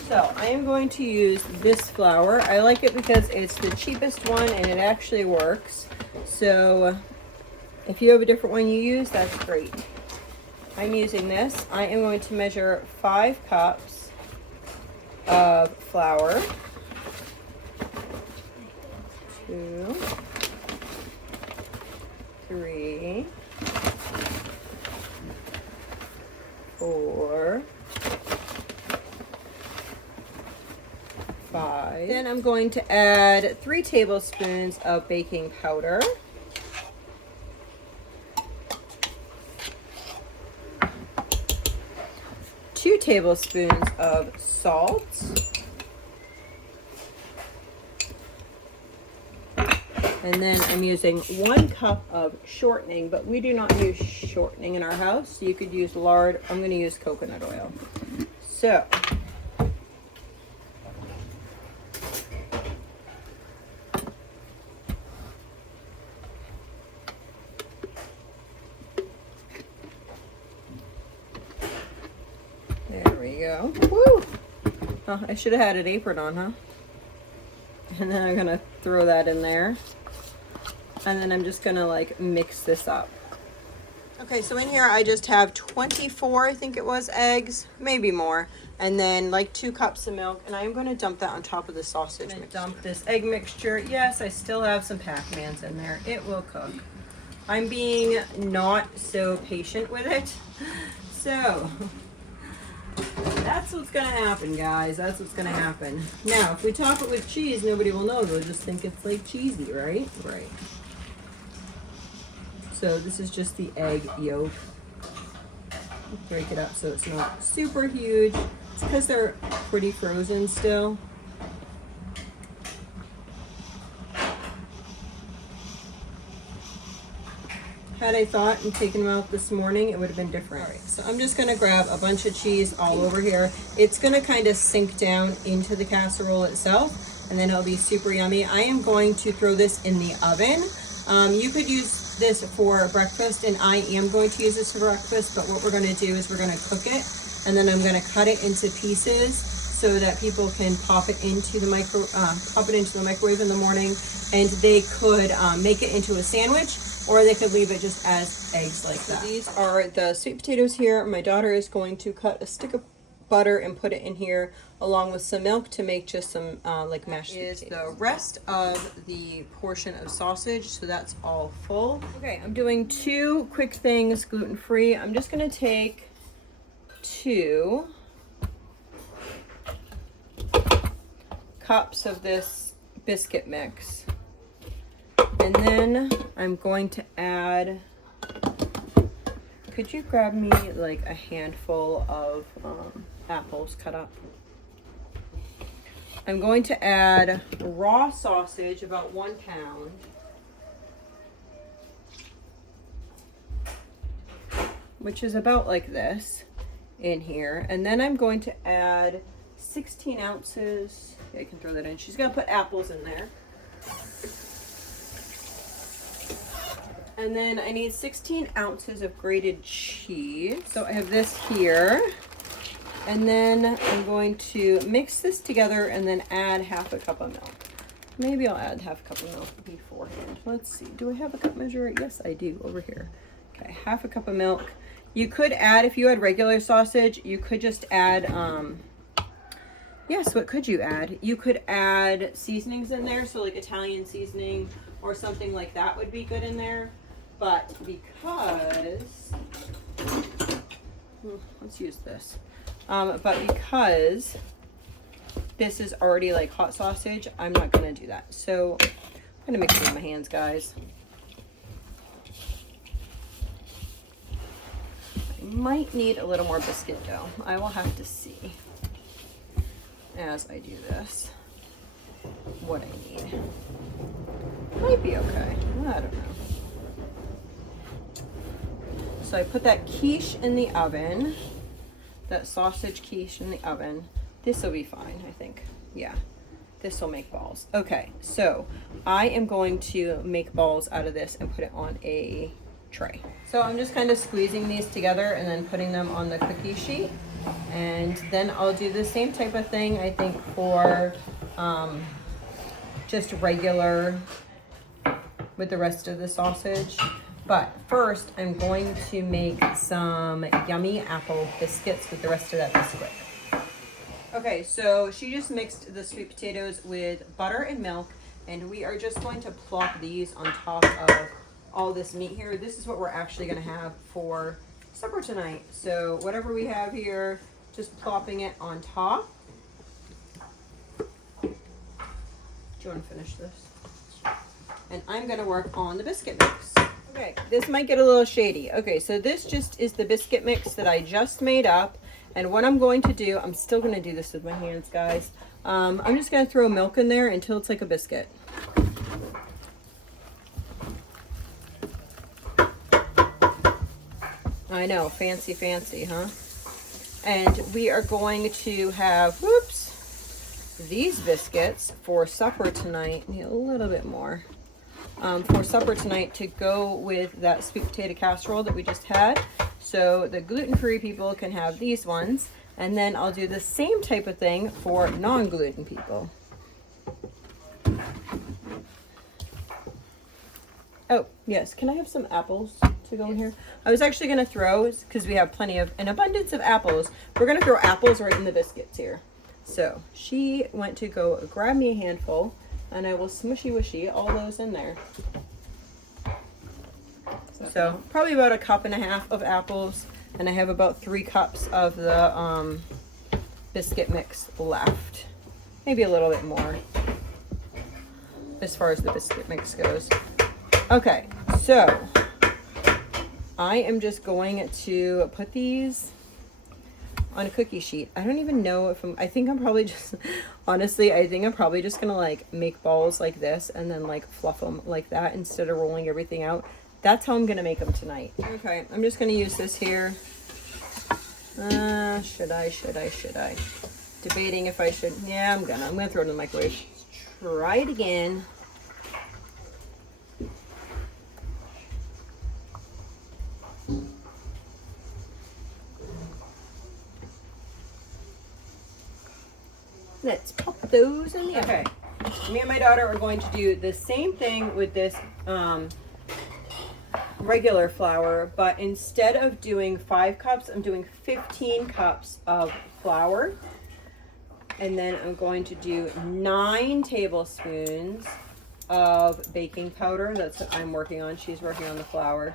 So I am going to use this flour. I like it because it's the cheapest one and it actually works. So if you have a different one you use, that's great. I'm using this. I am going to measure 5 cups of flour. 2, 3, 4, 5. Then I'm going to add 3 tablespoons of baking powder. 2 tablespoons of salt. And then I'm using 1 cup of shortening, but we do not use shortening in our house. You could use lard. I'm going to use coconut oil. So, there we go. Woo! Oh, I should have had an apron on, huh? And then I'm going to throw that in there. And then I'm just gonna like mix this up. Okay, so in here I just have 24, I think it was, eggs, maybe more. And then like 2 cups of milk, and I'm gonna dump that on top of the sausage. I'm gonna dump this egg mixture. Yes, I still have some Pac-Mans in there. It will cook. I'm being not so patient with it. So that's what's gonna happen, guys. That's what's gonna happen. Now, if we top it with cheese, nobody will know. They'll just think it's like cheesy, right? Right. So this is just the egg yolk. Break it up so it's not super huge. It's because they're pretty frozen still. Had I thought and taken them out this morning, it would have been different. All right, so I'm just gonna grab a bunch of cheese all over here. It's gonna kind of sink down into the casserole itself, and then it'll be super yummy. I am going to throw this in the oven. You could use this for breakfast, and I am going to use this for breakfast, but what we're going to do is we're going to cook it, and then I'm going to cut it into pieces so that people can pop it into the microwave in the morning, and they could make it into a sandwich, or they could leave it just as eggs like that. So these are the sweet potatoes here. My daughter is going to cut a stick of butter and put it in here along with some milk to make just some like mashed potatoes. The rest of the portion of sausage, so that's all full. Okay, I'm doing 2 quick things, gluten-free. I'm just gonna take 2 cups of this biscuit mix, and then I'm going to add, could you grab me like a handful of apples cut up? I'm going to add raw sausage, about 1 pound. Which is about like this in here. And then I'm going to add 16 ounces. Yeah, I can throw that in. She's gonna put apples in there. And then I need 16 ounces of grated cheese. So I have this here. And then I'm going to mix this together and then add half a cup of milk. Maybe I'll add half a cup of milk beforehand. Let's see. Do I have a cup measure? Yes, I do, over here. Okay, half a cup of milk. You could add, if you had regular sausage, you could just add, yes, what could you add? You could add seasonings in there, so like Italian seasoning or something like that would be good in there. But because, let's use this. But because this is already like hot sausage, I'm not gonna do that. So I'm gonna mix it with my hands, guys. I might need a little more biscuit dough. I will have to see as I do this what I need. Might be okay. I don't know. So I put that quiche in the oven. That sausage quiche in the oven. This will be fine, I think. Yeah, this will make balls. Okay, so I am going to make balls out of this and put it on a tray. So I'm just kind of squeezing these together and then putting them on the cookie sheet. And then I'll do the same type of thing, I think, for just regular with the rest of the sausage. But first, I'm going to make some yummy apple biscuits with the rest of that biscuit. Okay, so she just mixed the sweet potatoes with butter and milk, and we are just going to plop these on top of all this meat here. This is what we're actually gonna have for supper tonight. So whatever we have here, just plopping it on top. Do you wanna finish this? And I'm gonna work on the biscuit mix. Okay, this might get a little shady. Okay, so this just is the biscuit mix that I just made up. And what I'm going to do, I'm still going to do this with my hands, guys. I'm just going to throw milk in there until it's like a biscuit. I know, fancy, fancy, huh? And we are going to have, whoops, these biscuits for supper tonight. Need a little bit more. For supper tonight to go with that sweet potato casserole that we just had. So the gluten-free people can have these ones. And then I'll do the same type of thing for non-gluten people. Oh, yes. Can I have some apples to go in here? I was actually going to throw, because we have an abundance of apples, we're going to throw apples right in the biscuits here. So she went to go grab me a handful, and I will smushy wishy all those in there. So probably about 1.5 cups of apples, and I have about 3 cups of the biscuit mix left. Maybe a little bit more as far as the biscuit mix goes. Okay, so I am just going to put these on a cookie sheet. I don't even know if I think I'm probably just, honestly, I think I'm probably just gonna like make balls like this and then like fluff them like that instead of rolling everything out. That's how I'm gonna make them tonight. Okay, I'm just gonna use this here. Should I? Debating if I should. Yeah, I'm gonna throw it in the microwave. Try it again. Let's pop those in the oven. Okay, me and my daughter are going to do the same thing with this regular flour, but instead of doing 5 cups, I'm doing 15 cups of flour. And then I'm going to do 9 tablespoons of baking powder. That's what I'm working on. She's working on the flour.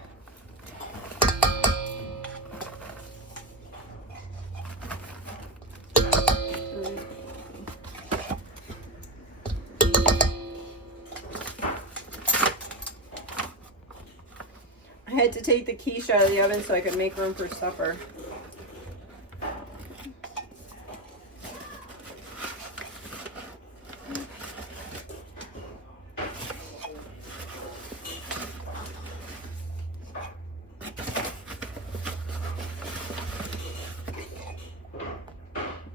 I had to take the quiche out of the oven so I could make room for supper.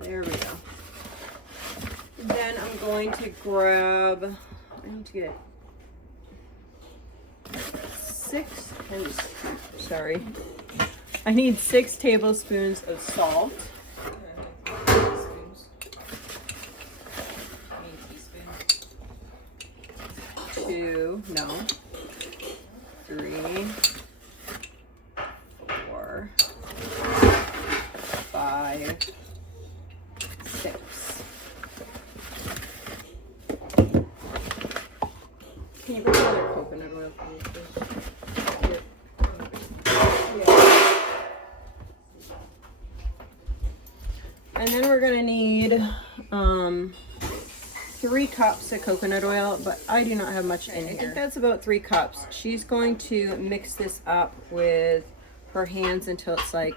There we go. Then I'm going to grab, I need to get 6, sorry. I need 6 tablespoons of salt. 2, no. 3, 4, 5, 6. Can you bring another coconut oil for me, please? Yeah. And then we're gonna need 3 cups of coconut oil, but I do not have much in here. I think that's about 3 cups. She's going to mix this up with her hands until it's like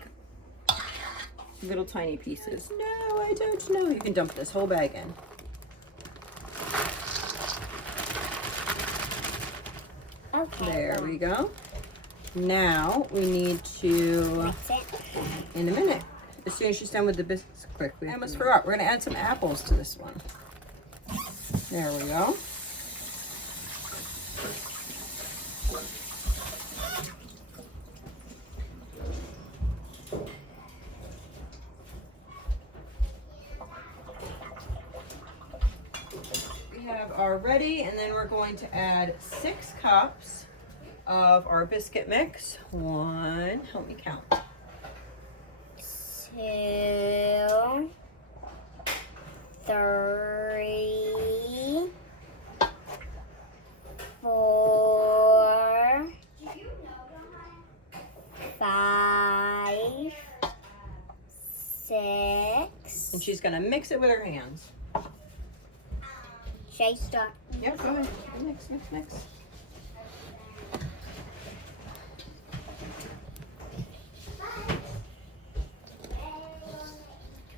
little tiny pieces. No, I don't know. You can dump this whole bag in. Okay. There we go. Now we need to, in a minute, as soon as she's done with the biscuits, quickly. I almost forgot. We're gonna add some apples to this one. There we go. We have our ready, and then we're going to add 6 cups of our biscuit mix. 1, help me count. 2, 3, 4, 5, 6. And she's gonna mix it with her hands. Should I start? Yep, go ahead. Mix, mix, mix.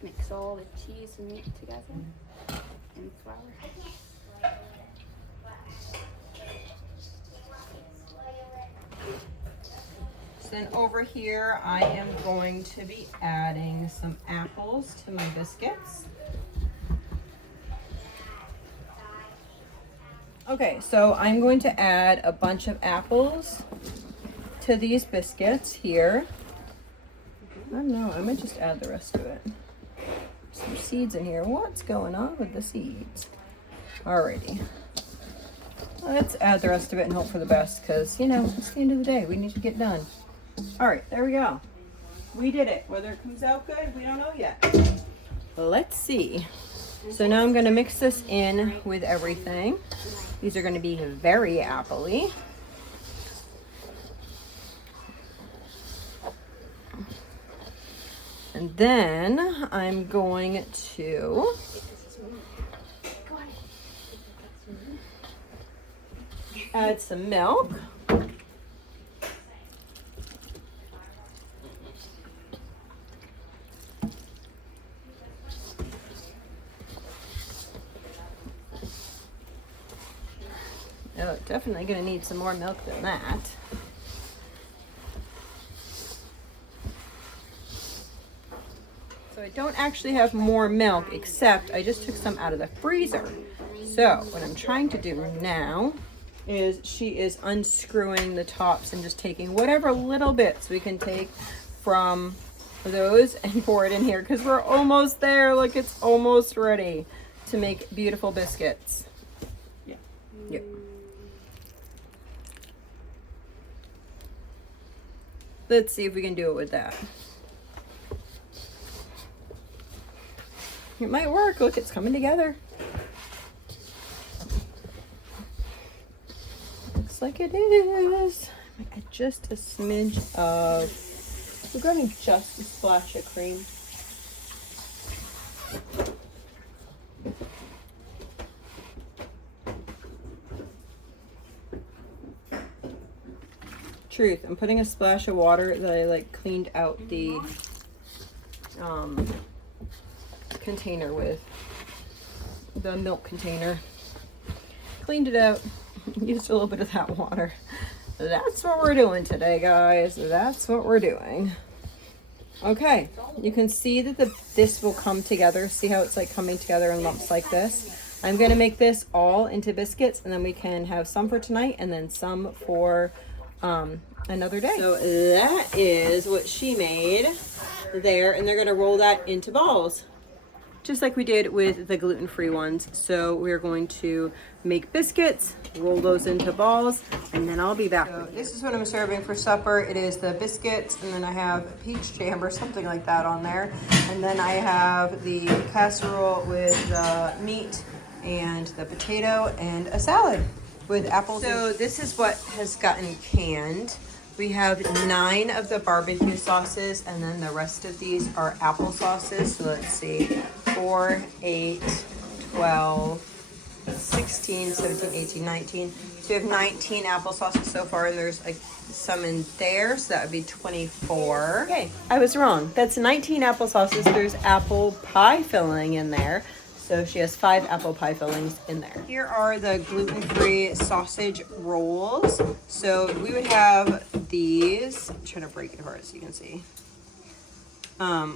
Mix all the cheese and meat together and flour. So Then over here, I am going to be adding some apples to my biscuits. Okay, so I'm going to add a bunch of apples to these biscuits here. I don't know, I might just add the rest of it. Some seeds in here. What's going on with the seeds? Alrighty. Let's add the rest of it and hope for the best because, you know, it's the end of the day. We need to get done. Alright, there we go. We did it. Whether it comes out good, we don't know yet. Let's see. So now I'm going to mix this in with everything. These are going to be very appley. And then I'm going to add some milk. Oh, definitely gonna need some more milk than that. So I don't actually have more milk, except I just took some out of the freezer. So what I'm trying to do now is she is unscrewing the tops and just taking whatever little bits we can take from those and pour it in here because we're almost there. Look, it's almost ready to make beautiful biscuits. Yeah. Yep. Let's see if we can do it with that. It might work. Look, it's coming together. Looks like it is. Just a smidge of, we're going to just a splash of cream. Truth, I'm putting a splash of water that I like cleaned out the container with, the milk container. Cleaned it out, used a little bit of that water. That's what we're doing today, guys. That's what we're doing. Okay, you can see that this will come together. See how it's like coming together in lumps like this? I'm gonna make this all into biscuits and then we can have some for tonight and then some for another day. So that is what she made there, and they're gonna roll that into balls, just like we did with the gluten-free ones. So we're going to make biscuits, roll those into balls, and then I'll be back. So this is what I'm serving for supper. It is the biscuits, and then I have peach jam or something like that on there, and then I have the casserole with the meat and the potato and a salad with apples. So this is what has gotten canned. We have 9 of the barbecue sauces, and then the rest of these are apple sauces. So let's see, 4, 8, 12, 16, 17, 18, 19. So we have 19 apple sauces so far, and there's like some in there, so that would be 24. Okay, I was wrong. That's 19 apple sauces. There's apple pie filling in there. So she has 5 apple pie fillings in there. Here are the gluten-free sausage rolls. So we would have these. I'm trying to break it apart so you can see.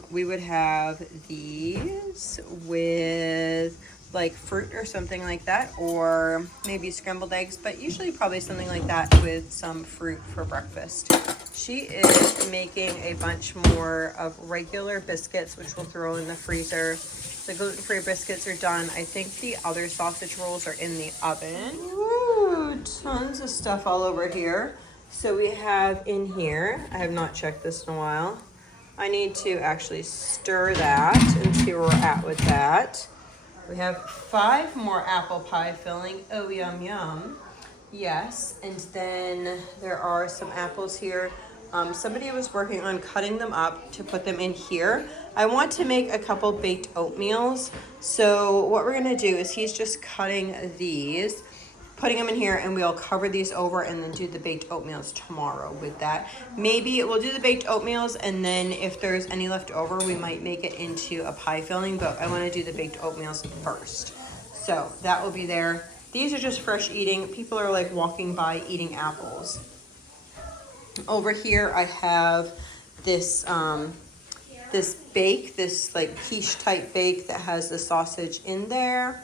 We would have these with like fruit or something like that, or maybe scrambled eggs, but usually probably something like that with some fruit for breakfast. She is making a bunch more of regular biscuits, which we'll throw in the freezer. The gluten-free biscuits are done. I think the other sausage rolls are in the oven. Woo, tons of stuff all over here. So we have in here, I have not checked this in a while. I need to actually stir that and see where we're at with that. We have 5 more apple pie filling. Oh, yum, yum. Yes, and then there are some apples here. Somebody was working on cutting them up to put them in here. I want to make a couple baked oatmeals. So what we're gonna do is he's just cutting these, putting them in here, and we'll cover these over and then do the baked oatmeals tomorrow with that. Maybe we'll do the baked oatmeals, and then if there's any left over, we might make it into a pie filling, but I wanna do the baked oatmeals first. So that will be there. These are just fresh eating. People are like walking by eating apples. Over here I have this this bake, this like quiche type bake that has the sausage in there.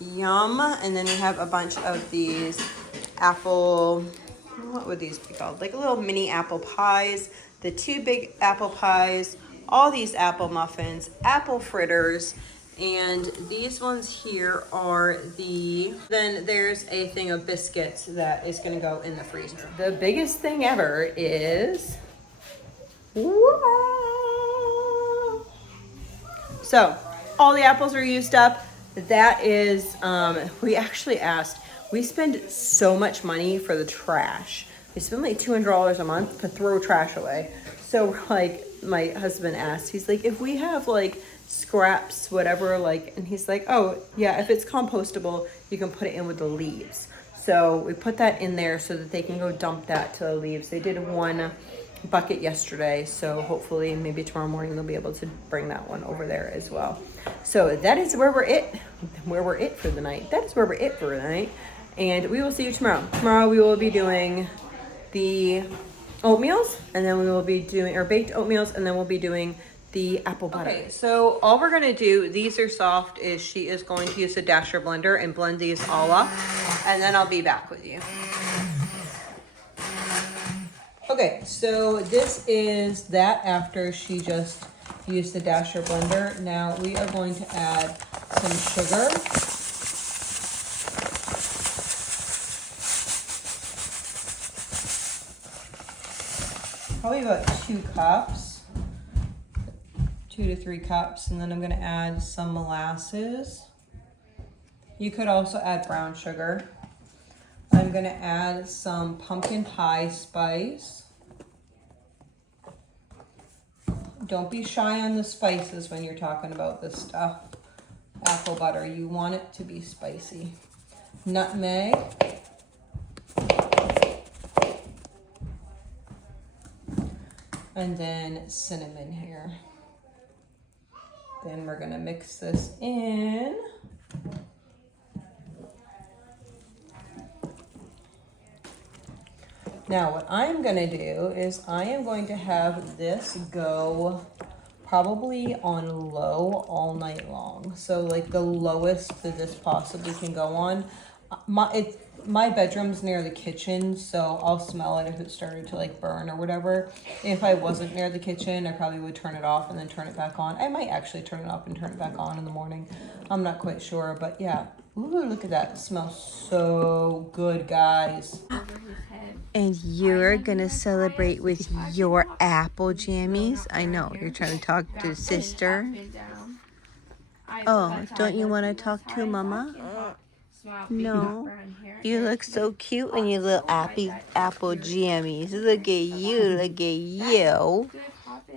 Yum. And then we have a bunch of these apple, what would these be called? Like little mini apple pies, the 2 big apple pies, all these apple muffins, apple fritters, and these ones here are then there's a thing of biscuits that is gonna go in the freezer. The biggest thing ever is, so all the apples are used up. That is, we actually asked, we spend so much money for the trash. We spend like $200 a month to throw trash away. So we're like, my husband asked, he's like, if we have like scraps, whatever, like, and he's like, oh yeah, if it's compostable, you can put it in with the leaves. So we put that in there so that they can go dump that to the leaves. They did 1 bucket yesterday, so hopefully maybe tomorrow morning they'll be able to bring that one over there as well. So that is where we're it for the night. That is where we're it for the night, and we will see you tomorrow. Tomorrow we will be doing the oatmeals, and then we will be doing, or baked oatmeals, and then we'll be doing the apple butter. Okay, so all we're gonna do, these are soft, is she is going to use the dasher blender and blend these all up, and then I'll be back with you. Okay, so this is that after she just used the dasher blender. Now we are going to add some sugar. Probably about 2 cups, 2 to 3 cups, and then I'm gonna add some molasses. You could also add brown sugar. I'm gonna add some pumpkin pie spice. Don't be shy on the spices when you're talking about this stuff. Apple butter, you want it to be spicy. Nutmeg. And then cinnamon here. Then we're gonna mix this in. Now what I'm gonna do is I am going to have this go probably on low all night long. So like the lowest that this possibly can go on. My bedroom's near the kitchen, so I'll smell it if it started to like burn or whatever. If I wasn't near the kitchen, I probably would turn it off and then turn it back on. I might actually turn it off and turn it back on in the morning. I'm not quite sure, but yeah. Ooh, look at that. It smells so good, guys. And you're gonna celebrate with your apple jammies? I know, you're trying to talk to sister. Oh, don't you want to talk to mama? No. You look so cute in your little apple jammies. Look at you, look at you.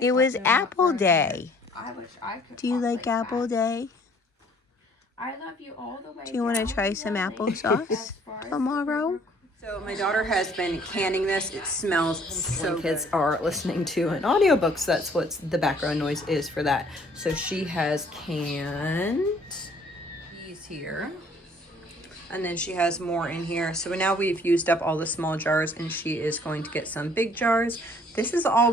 It was apple day. Do you like apple day? I love you all the way. Do you want to try some applesauce tomorrow? So my daughter has been canning this. It smells so good. Kids are listening to an audiobook, so that's what the background noise is for that. So she has canned these here. And then she has more in here. So now we've used up all the small jars, and she is going to get some big jars. This is all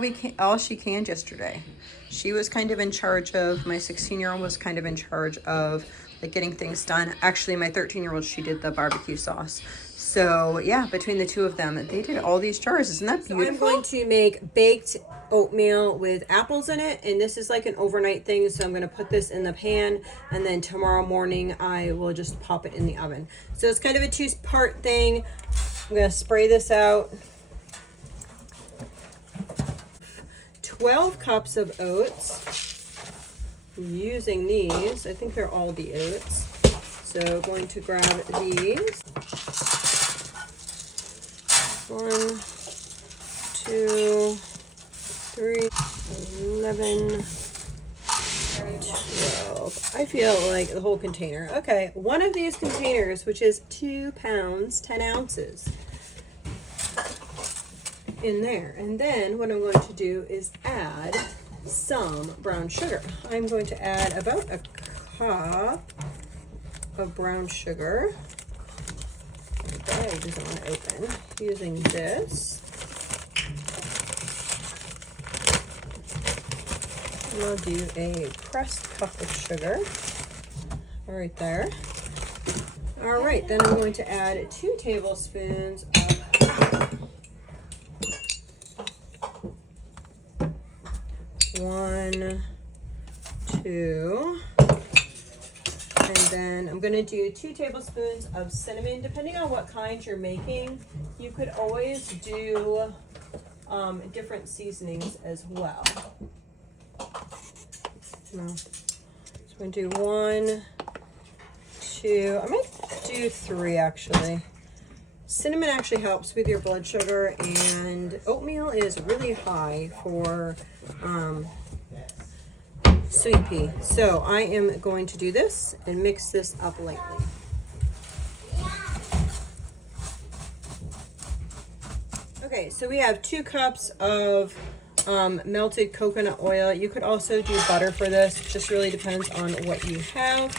she canned yesterday. She was kind of in charge of, my 16-year-old was kind of in charge of like getting things done. Actually, my 13-year-old, she did the barbecue sauce. So yeah, between the two of them, they did all these jars. Isn't that beautiful? So I'm going to make baked oatmeal with apples in it, and this is like an overnight thing. So I'm going to put this in the pan, and then tomorrow morning I will just pop it in the oven. So it's kind of a 2-part thing. I'm going to spray this out. 12 cups of oats. I'm using these. I think they're all the oats. So going to grab these. 1, 2, 3, 11, 12. I feel like the whole container. Okay, one of these containers, which is 2 pounds, 10 ounces in there. And then what I'm going to do is add some brown sugar. I'm going to add about a cup of brown sugar. The bag doesn't want to open. Using this. And I'll do a pressed cup of sugar right there. All right, then I'm going to add 2 tablespoons of 1, 2, and then I'm gonna do 2 tablespoons of cinnamon. Depending on what kind you're making, you could always do different seasonings as well. No. So I'm gonna do 1, 2, I might do 3 actually. Cinnamon actually helps with your blood sugar, and oatmeal is really high for sweet pea. So I am going to do this and mix this up lightly. Okay, so we have 2 cups of melted coconut oil. You could also do butter for this. It just really depends on what you have.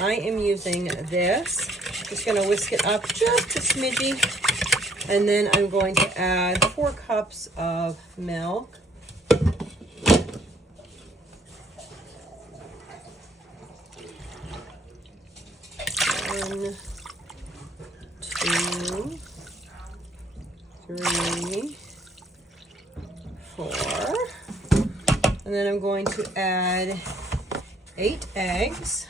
I am using this. Just gonna whisk it up just a smidgy. And then I'm going to add 4 cups of milk. 1, 2, 3, 4. And then I'm going to add 8 eggs.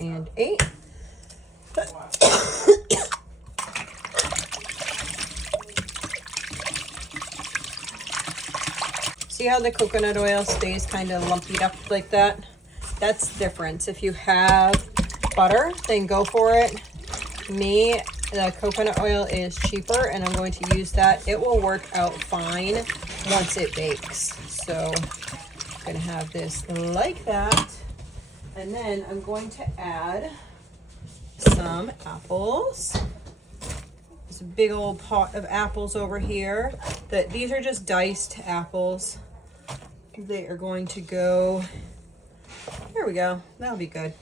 And 8. See how the coconut oil stays kind of lumpy up like that? That's the difference. If you have butter, then go for it. Me, the coconut oil is cheaper, and I'm going to use that. It will work out fine once it bakes. So I'm going to have this like that. And then I'm going to add some apples. There's a big old pot of apples over here. These are just diced apples. They are going to go, there we go, that'll be good.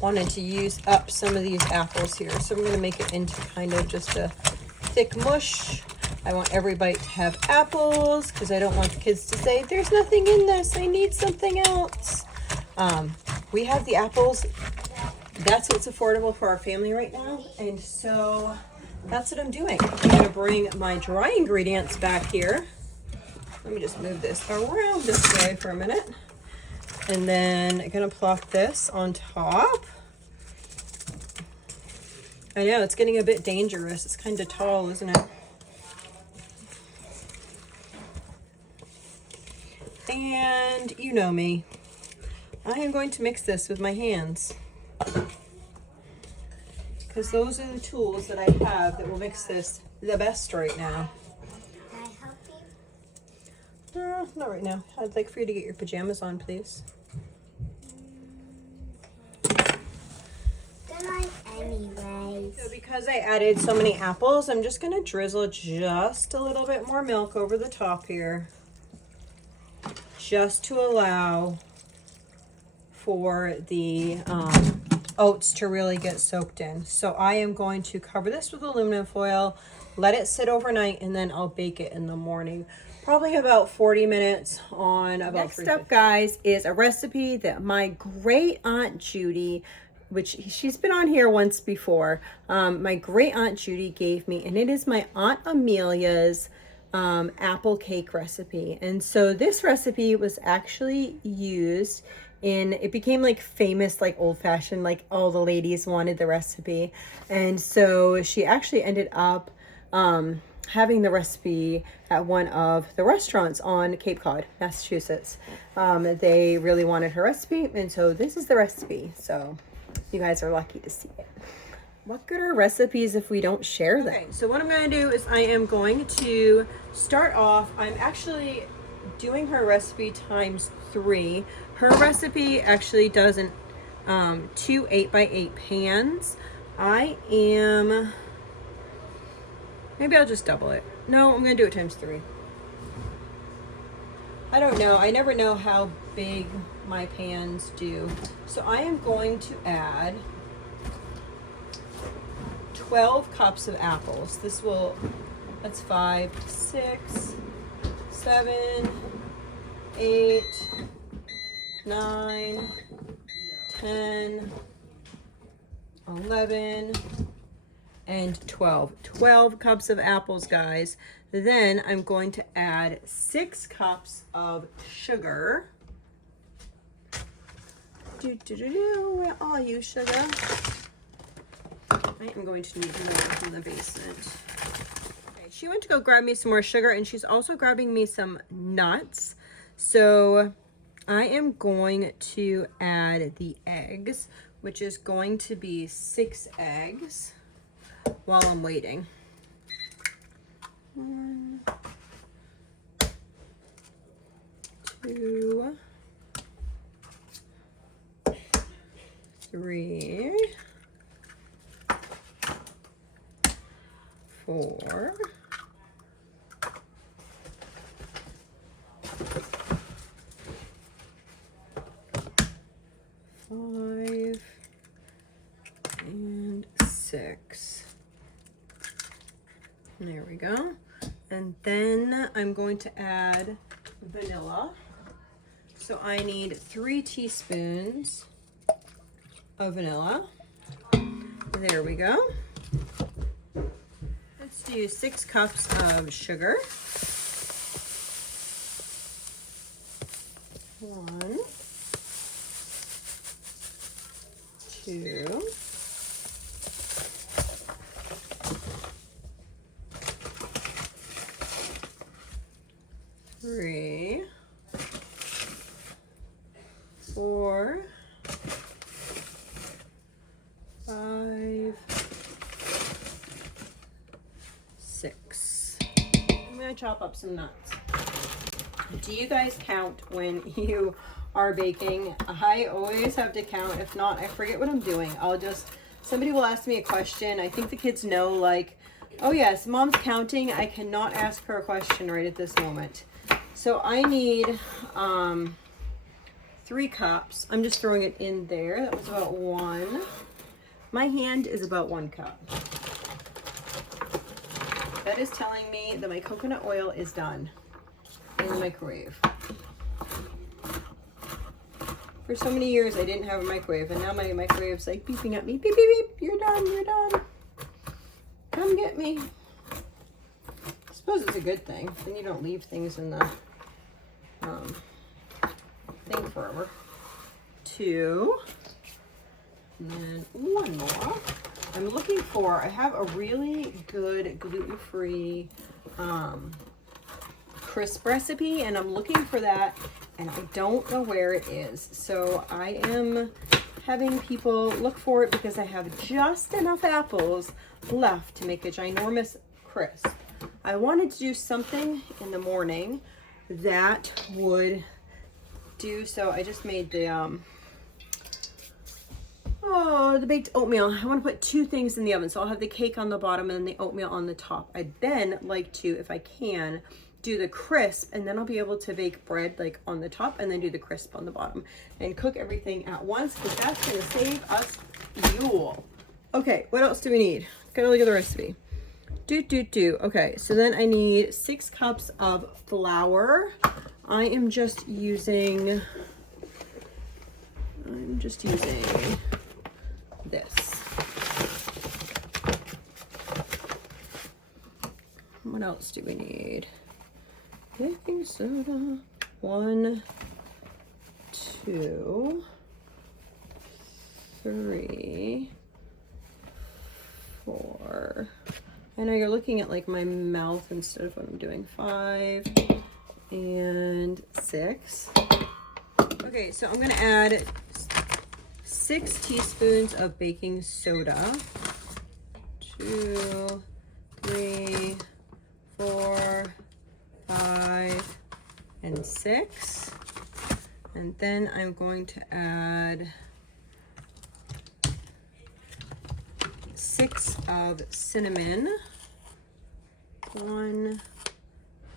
Wanted to use up some of these apples here, so I'm gonna make it into kind of just a thick mush. I want every bite to have apples because I don't want the kids to say, there's nothing in this, I need something else. We have the apples. That's what's affordable for our family right now. And so that's what I'm doing. I'm gonna bring my dry ingredients back here. Let me just move this around this way for a minute. And then I'm gonna plop this on top. I know, it's getting a bit dangerous. It's kind of tall, isn't it? And you know me. I am going to mix this with my hands, because those are the tools that I have that will mix this the best right now. Can I help you? Not right now. I'd like for you to get your pajamas on, please. Good night anyways. So because I added so many apples, I'm just gonna drizzle just a little bit more milk over the top here, just to allow for the oats to really get soaked in. So I am going to cover this with aluminum foil, let it sit overnight, and then I'll bake it in the morning. Probably about 40 minutes on about. Next up, guys, is a recipe that my great aunt Judy, which she's been on here once before, my great aunt Judy gave me, and it is my Aunt Amelia's apple cake recipe. And so this recipe was actually used in, it became like famous, like old-fashioned, like all the ladies wanted the recipe. And so she actually ended up having the recipe at one of the restaurants on Cape Cod, Massachusetts. They really wanted her recipe, and so this is the recipe. So you guys are lucky to see it. What good are recipes if we don't share them? Okay, so what I'm going to do is I am going to start off, I'm actually doing her recipe times 3. Her recipe actually doesn't 2 8x8 pans. Maybe I'll just double it. No, I'm gonna do it times 3. I don't know. I never know how big my pans do. So I am going to add 12 cups of apples. That's 5, 6, 7, 8, 9, 10, 11, and 12. 12 cups of apples, guys. Then I'm going to add 6 cups of sugar. Where are you, sugar? I am going to need more from the basement. Okay, she went to go grab me some more sugar, and she's also grabbing me some nuts. So I am going to add the eggs, which is going to be 6 eggs while I'm waiting. 1, 2, 3, 4, 5, and 6. There we go. And then I'm going to add vanilla. So I need 3 teaspoons of vanilla. There we go. Let's do 6 cups of sugar. 1, 2, 3, 4, 5, 6. I'm gonna chop up some nuts. Do you guys count when you are baking? I always have to count. If not, I forget what I'm doing. Somebody will ask me a question. I think the kids know, like, oh yes, mom's counting. I cannot ask her a question right at this moment. So I need 3 cups. I'm just throwing it in there. That was about 1. My hand is about 1 cup. That is telling me that my coconut oil is done in the microwave. For so many years I didn't have a microwave, and now my microwave's like beeping at me. Beep, beep, beep. You're done. You're done. Come get me. I suppose it's a good thing. Then you don't leave things in the thing forever. 2. And then 1 more. I'm looking for, I have a really good gluten-free crisp recipe, and I'm looking for that, and I don't know where it is. So I am having people look for it because I have just enough apples left to make a ginormous crisp. I wanted to do something in the morning that would do, so I just made the baked oatmeal. I want to put 2 things in the oven. So I'll have the cake on the bottom and the oatmeal on the top. I'd then like to, if I can, do the crisp, and then I'll be able to bake bread like on the top and then do the crisp on the bottom and cook everything at once, because that's going to save us fuel. Okay, what else do we need? Gotta look at the recipe. Okay, so then I need 6 cups of flour. I'm just using this. What else do we need? Baking soda. 1, 2, 3, 4. I know you're looking at like my mouth instead of what I'm doing. 5 and 6. Okay, so I'm gonna add 6 teaspoons of baking soda. 2, 3, 4, 5, and 6. And then I'm going to add of cinnamon. 1,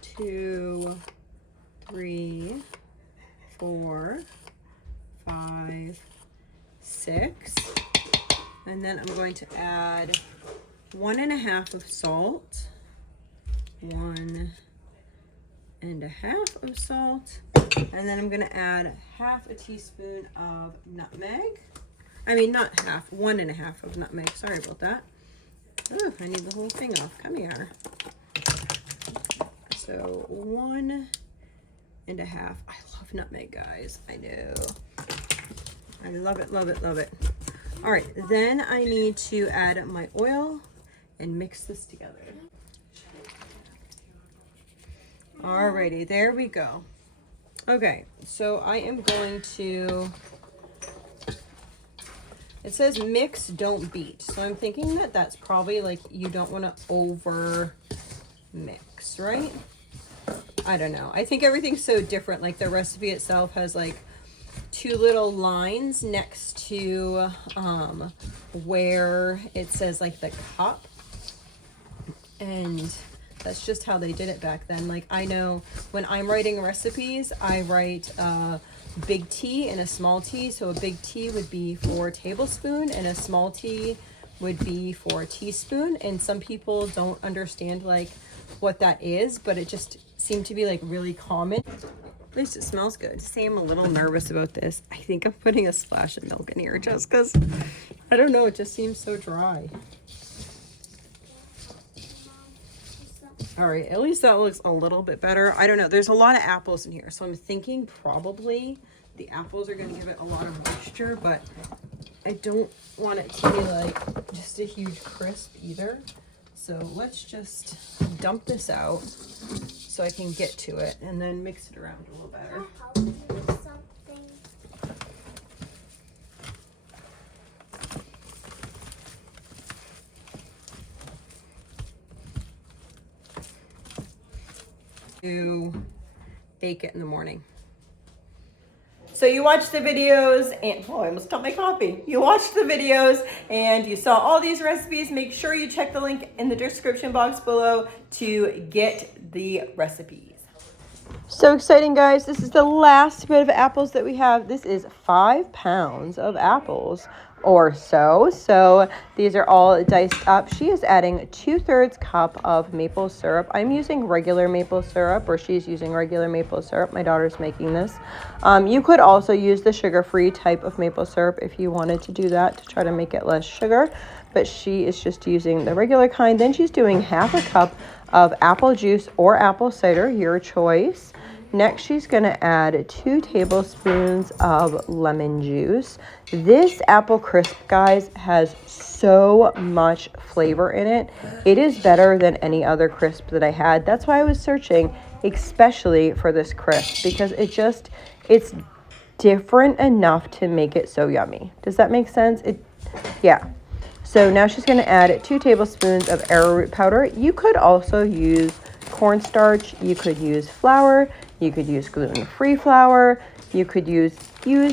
2, 3, 4, 5, 6. And then I'm going to add 1.5 of salt. 1.5 of salt. And then I'm going to add 1/2 teaspoon of nutmeg. I mean, not half, 1.5 of nutmeg. Sorry about that. Oh, I need the whole thing off. Come here. So 1.5. I love nutmeg, guys. I know. I love it, love it, love it. All right, then I need to add my oil and mix this together. Alrighty, there we go. Okay, so I am going to, it says mix, don't beat. So I'm thinking that that's probably like you don't want to over mix, right? I don't know. I think everything's so different. Like the recipe itself has like 2 little lines next to where it says like the cup. And that's just how they did it back then. Like I know when I'm writing recipes, I write big T and a small t. So a big T would be for tablespoon and a small t would be for teaspoon. And some people don't understand like what that is, but it just seemed to be like really common. At least it smells good. Say I'm a little nervous about this. I think I'm putting a splash of milk in here just because, I don't know, it just seems so dry. All right, at least that looks a little bit better. I don't know. There's a lot of apples in here, so I'm thinking probably the apples are going to give it a lot of moisture, but I don't want it to be like just a huge crisp either. So let's just dump this out so I can get to it and then mix it around a little better. To bake it in the morning. So you watched the videos and, oh, I almost got my coffee. You watched the videos and you saw all these recipes. Make sure you check the link in the description box below to get the recipes. So exciting, guys. This is the last bit of apples that we have. This is 5 pounds of apples or so. So these are all diced up. She is adding 2/3 cup of maple syrup. I'm using regular maple syrup, or she's using regular maple syrup. My daughter's making this. You could also use the sugar-free type of maple syrup if you wanted to do that to try to make it less sugar, but she is just using the regular kind. Then she's doing 1/2 cup of apple juice or apple cider, your choice. Next, she's going to add 2 tablespoons of lemon juice. This apple crisp, guys, has so much flavor in it. It is better than any other crisp that I had. That's why I was searching especially for this crisp, because it's different enough to make it so yummy. Does that make sense? Yeah. So now she's going to add 2 tablespoons of arrowroot powder. You could also use cornstarch. You could use flour. You could use gluten-free flour. You could use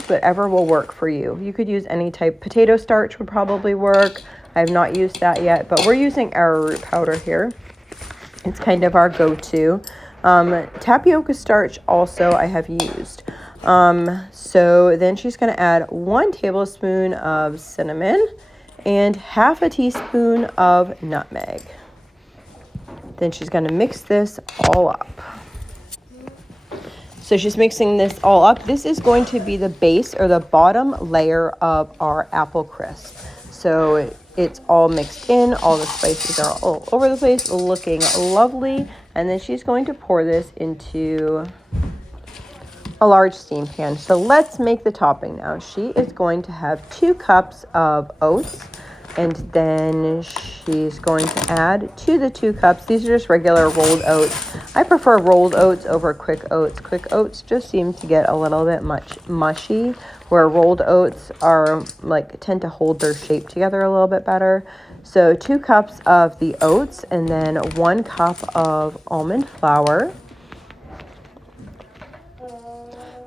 whatever will work for you. You could use any type. Potato starch would probably work. I have not used that yet, but we're using arrowroot powder here. It's kind of our go-to. Tapioca starch also I have used. So then she's going to add 1 tablespoon of cinnamon and 1/2 teaspoon of nutmeg. Then she's going to mix this all up. So she's mixing this all up. This is going to be the base or the bottom layer of our apple crisp. So it's all mixed in. All the spices are all over the place, looking lovely. And then she's going to pour this into a large steam pan. So let's make the topping now. She is going to have 2 cups of oats. And then she's going to add to the 2 cups. These are just regular rolled oats. I prefer rolled oats over quick oats. Quick oats just seem to get a little bit mushy, where rolled oats are tend to hold their shape together a little bit better. So 2 cups of the oats, and then 1 cup of almond flour,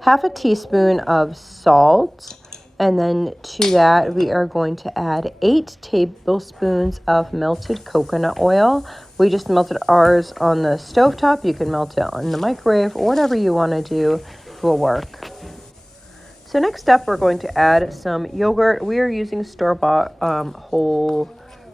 1/2 teaspoon of salt, And then to that, we are going to add 8 tablespoons of melted coconut oil. We just melted ours on the stovetop. You can melt it in the microwave or whatever you want to do will work. So next up, we're going to add some yogurt. We are using store-bought whole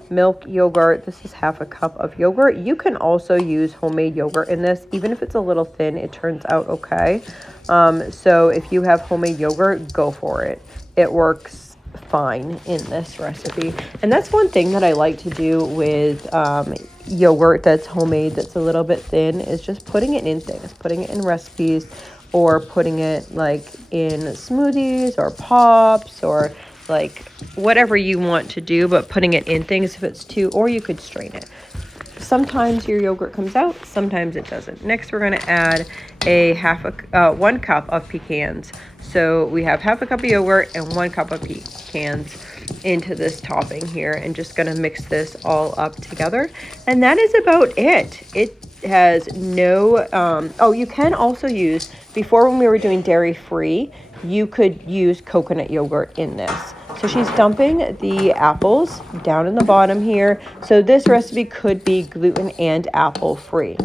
milk yogurt. This is half a cup of yogurt. You can also use homemade yogurt in this. Even if it's a little thin, it turns out okay. So if you have homemade yogurt, go for it. It works fine in this recipe. And that's one thing that I like to do with yogurt that's homemade, that's a little bit thin, is just putting it in things, putting it in recipes, or putting it like in smoothies or pops or like whatever you want to do, but putting it in things if it's too, or you could strain it. Sometimes your yogurt comes out, sometimes it doesn't. Next, we're going to add a 1 cup of pecans. So we have half a cup of yogurt and 1 cup of pecans into this topping here, and just going to mix this all up together. And that is about it. It has no, oh, you can also use, before when we were doing dairy-free, you could use coconut yogurt in this. So she's dumping the apples down in the bottom here. So this recipe could be gluten and apple free.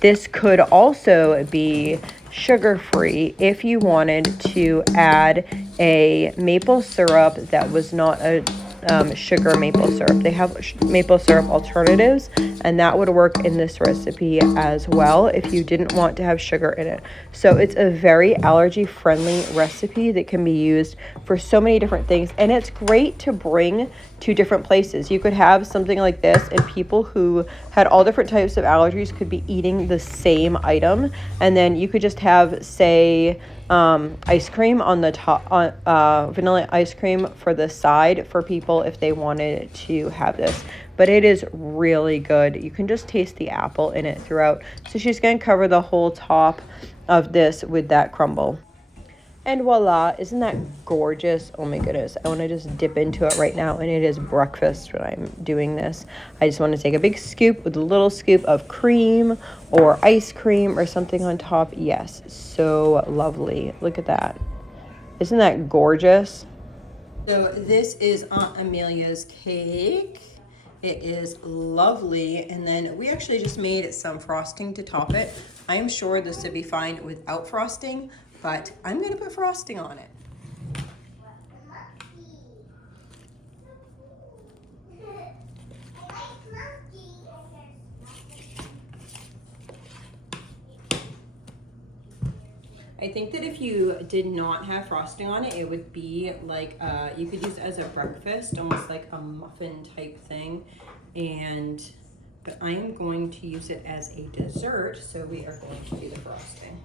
This could also be sugar-free if you wanted to add a maple syrup that was not a sugar maple syrup. They have maple syrup alternatives, and that would work in this recipe as well if you didn't want to have sugar in it. So it's a very allergy-friendly recipe that can be used for so many different things, and it's great to bring to different places. You could have something like this, and people who had all different types of allergies could be eating the same item, and then you could just have, say, ice cream on the top, vanilla ice cream for the side for people if they wanted to have this. But it is really good. You can just taste the apple in it throughout. So she's going to cover the whole top of this with that crumble. And voila, isn't that gorgeous? Oh my goodness, I want to just dip into it right now, and it is breakfast when I'm doing this. I just want to take a big scoop with a little scoop of cream or ice cream or something on top. Yes, so lovely. Look at that. Isn't that gorgeous? So this is Aunt Amelia's cake. It is lovely, and then we actually just made some frosting to top it. I am sure this would be fine without frosting, but I'm going to put frosting on it. I think that if you did not have frosting on it, it would be like, you could use it as a breakfast, almost like a muffin type thing. But I am going to use it as a dessert, so we are going to do the frosting.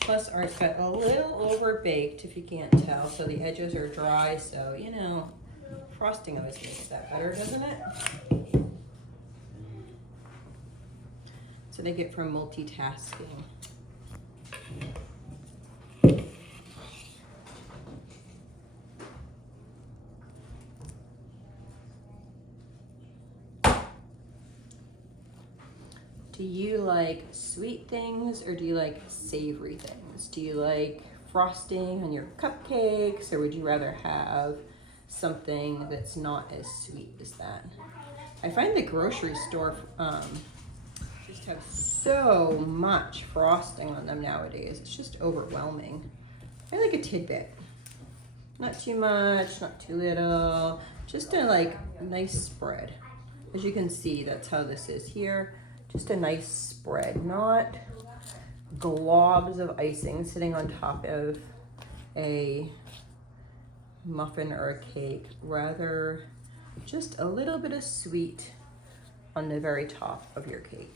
Plus ours got a little over baked, if you can't tell, so the edges are dry, so you know, frosting always makes that better, doesn't it? That's what I get from multitasking. Do you like sweet things or do you like savory things? Do you like frosting on your cupcakes, or would you rather have something that's not as sweet as that? I find the grocery store just have so much frosting on them nowadays. It's just overwhelming. I like a tidbit. Not too much, not too little. Just a like nice spread. As you can see, that's how this is here. Just a nice spread, not globs of icing sitting on top of a muffin or a cake. Rather, just a little bit of sweet on the very top of your cake.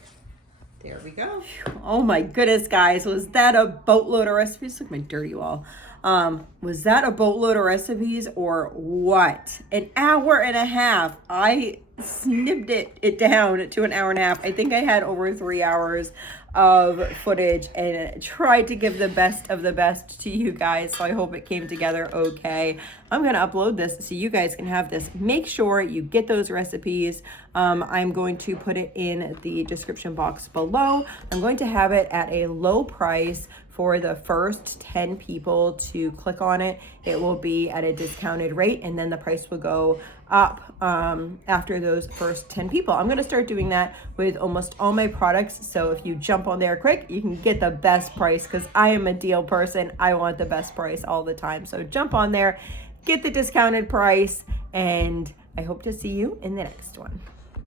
There we go. Oh my goodness, guys. Was that a boatload of recipes? Look at my dirty wall. Was that a boatload of recipes or what? An hour and a half. I snipped it down to an hour and a half. I think I had over 3 hours of footage and tried to give the best of the best to you guys. So I hope it came together okay. I'm going to upload this so you guys can have this. Make sure you get those recipes. I'm going to put it in the description box below. I'm going to have it at a low price for the first 10 people to click on it. It will be at a discounted rate, and then the price will go up after those first 10 people. I'm gonna start doing that with almost all my products. So if you jump on there quick, you can get the best price, because I am a deal person. I want the best price all the time. So jump on there, get the discounted price, and I hope to see you in the next one.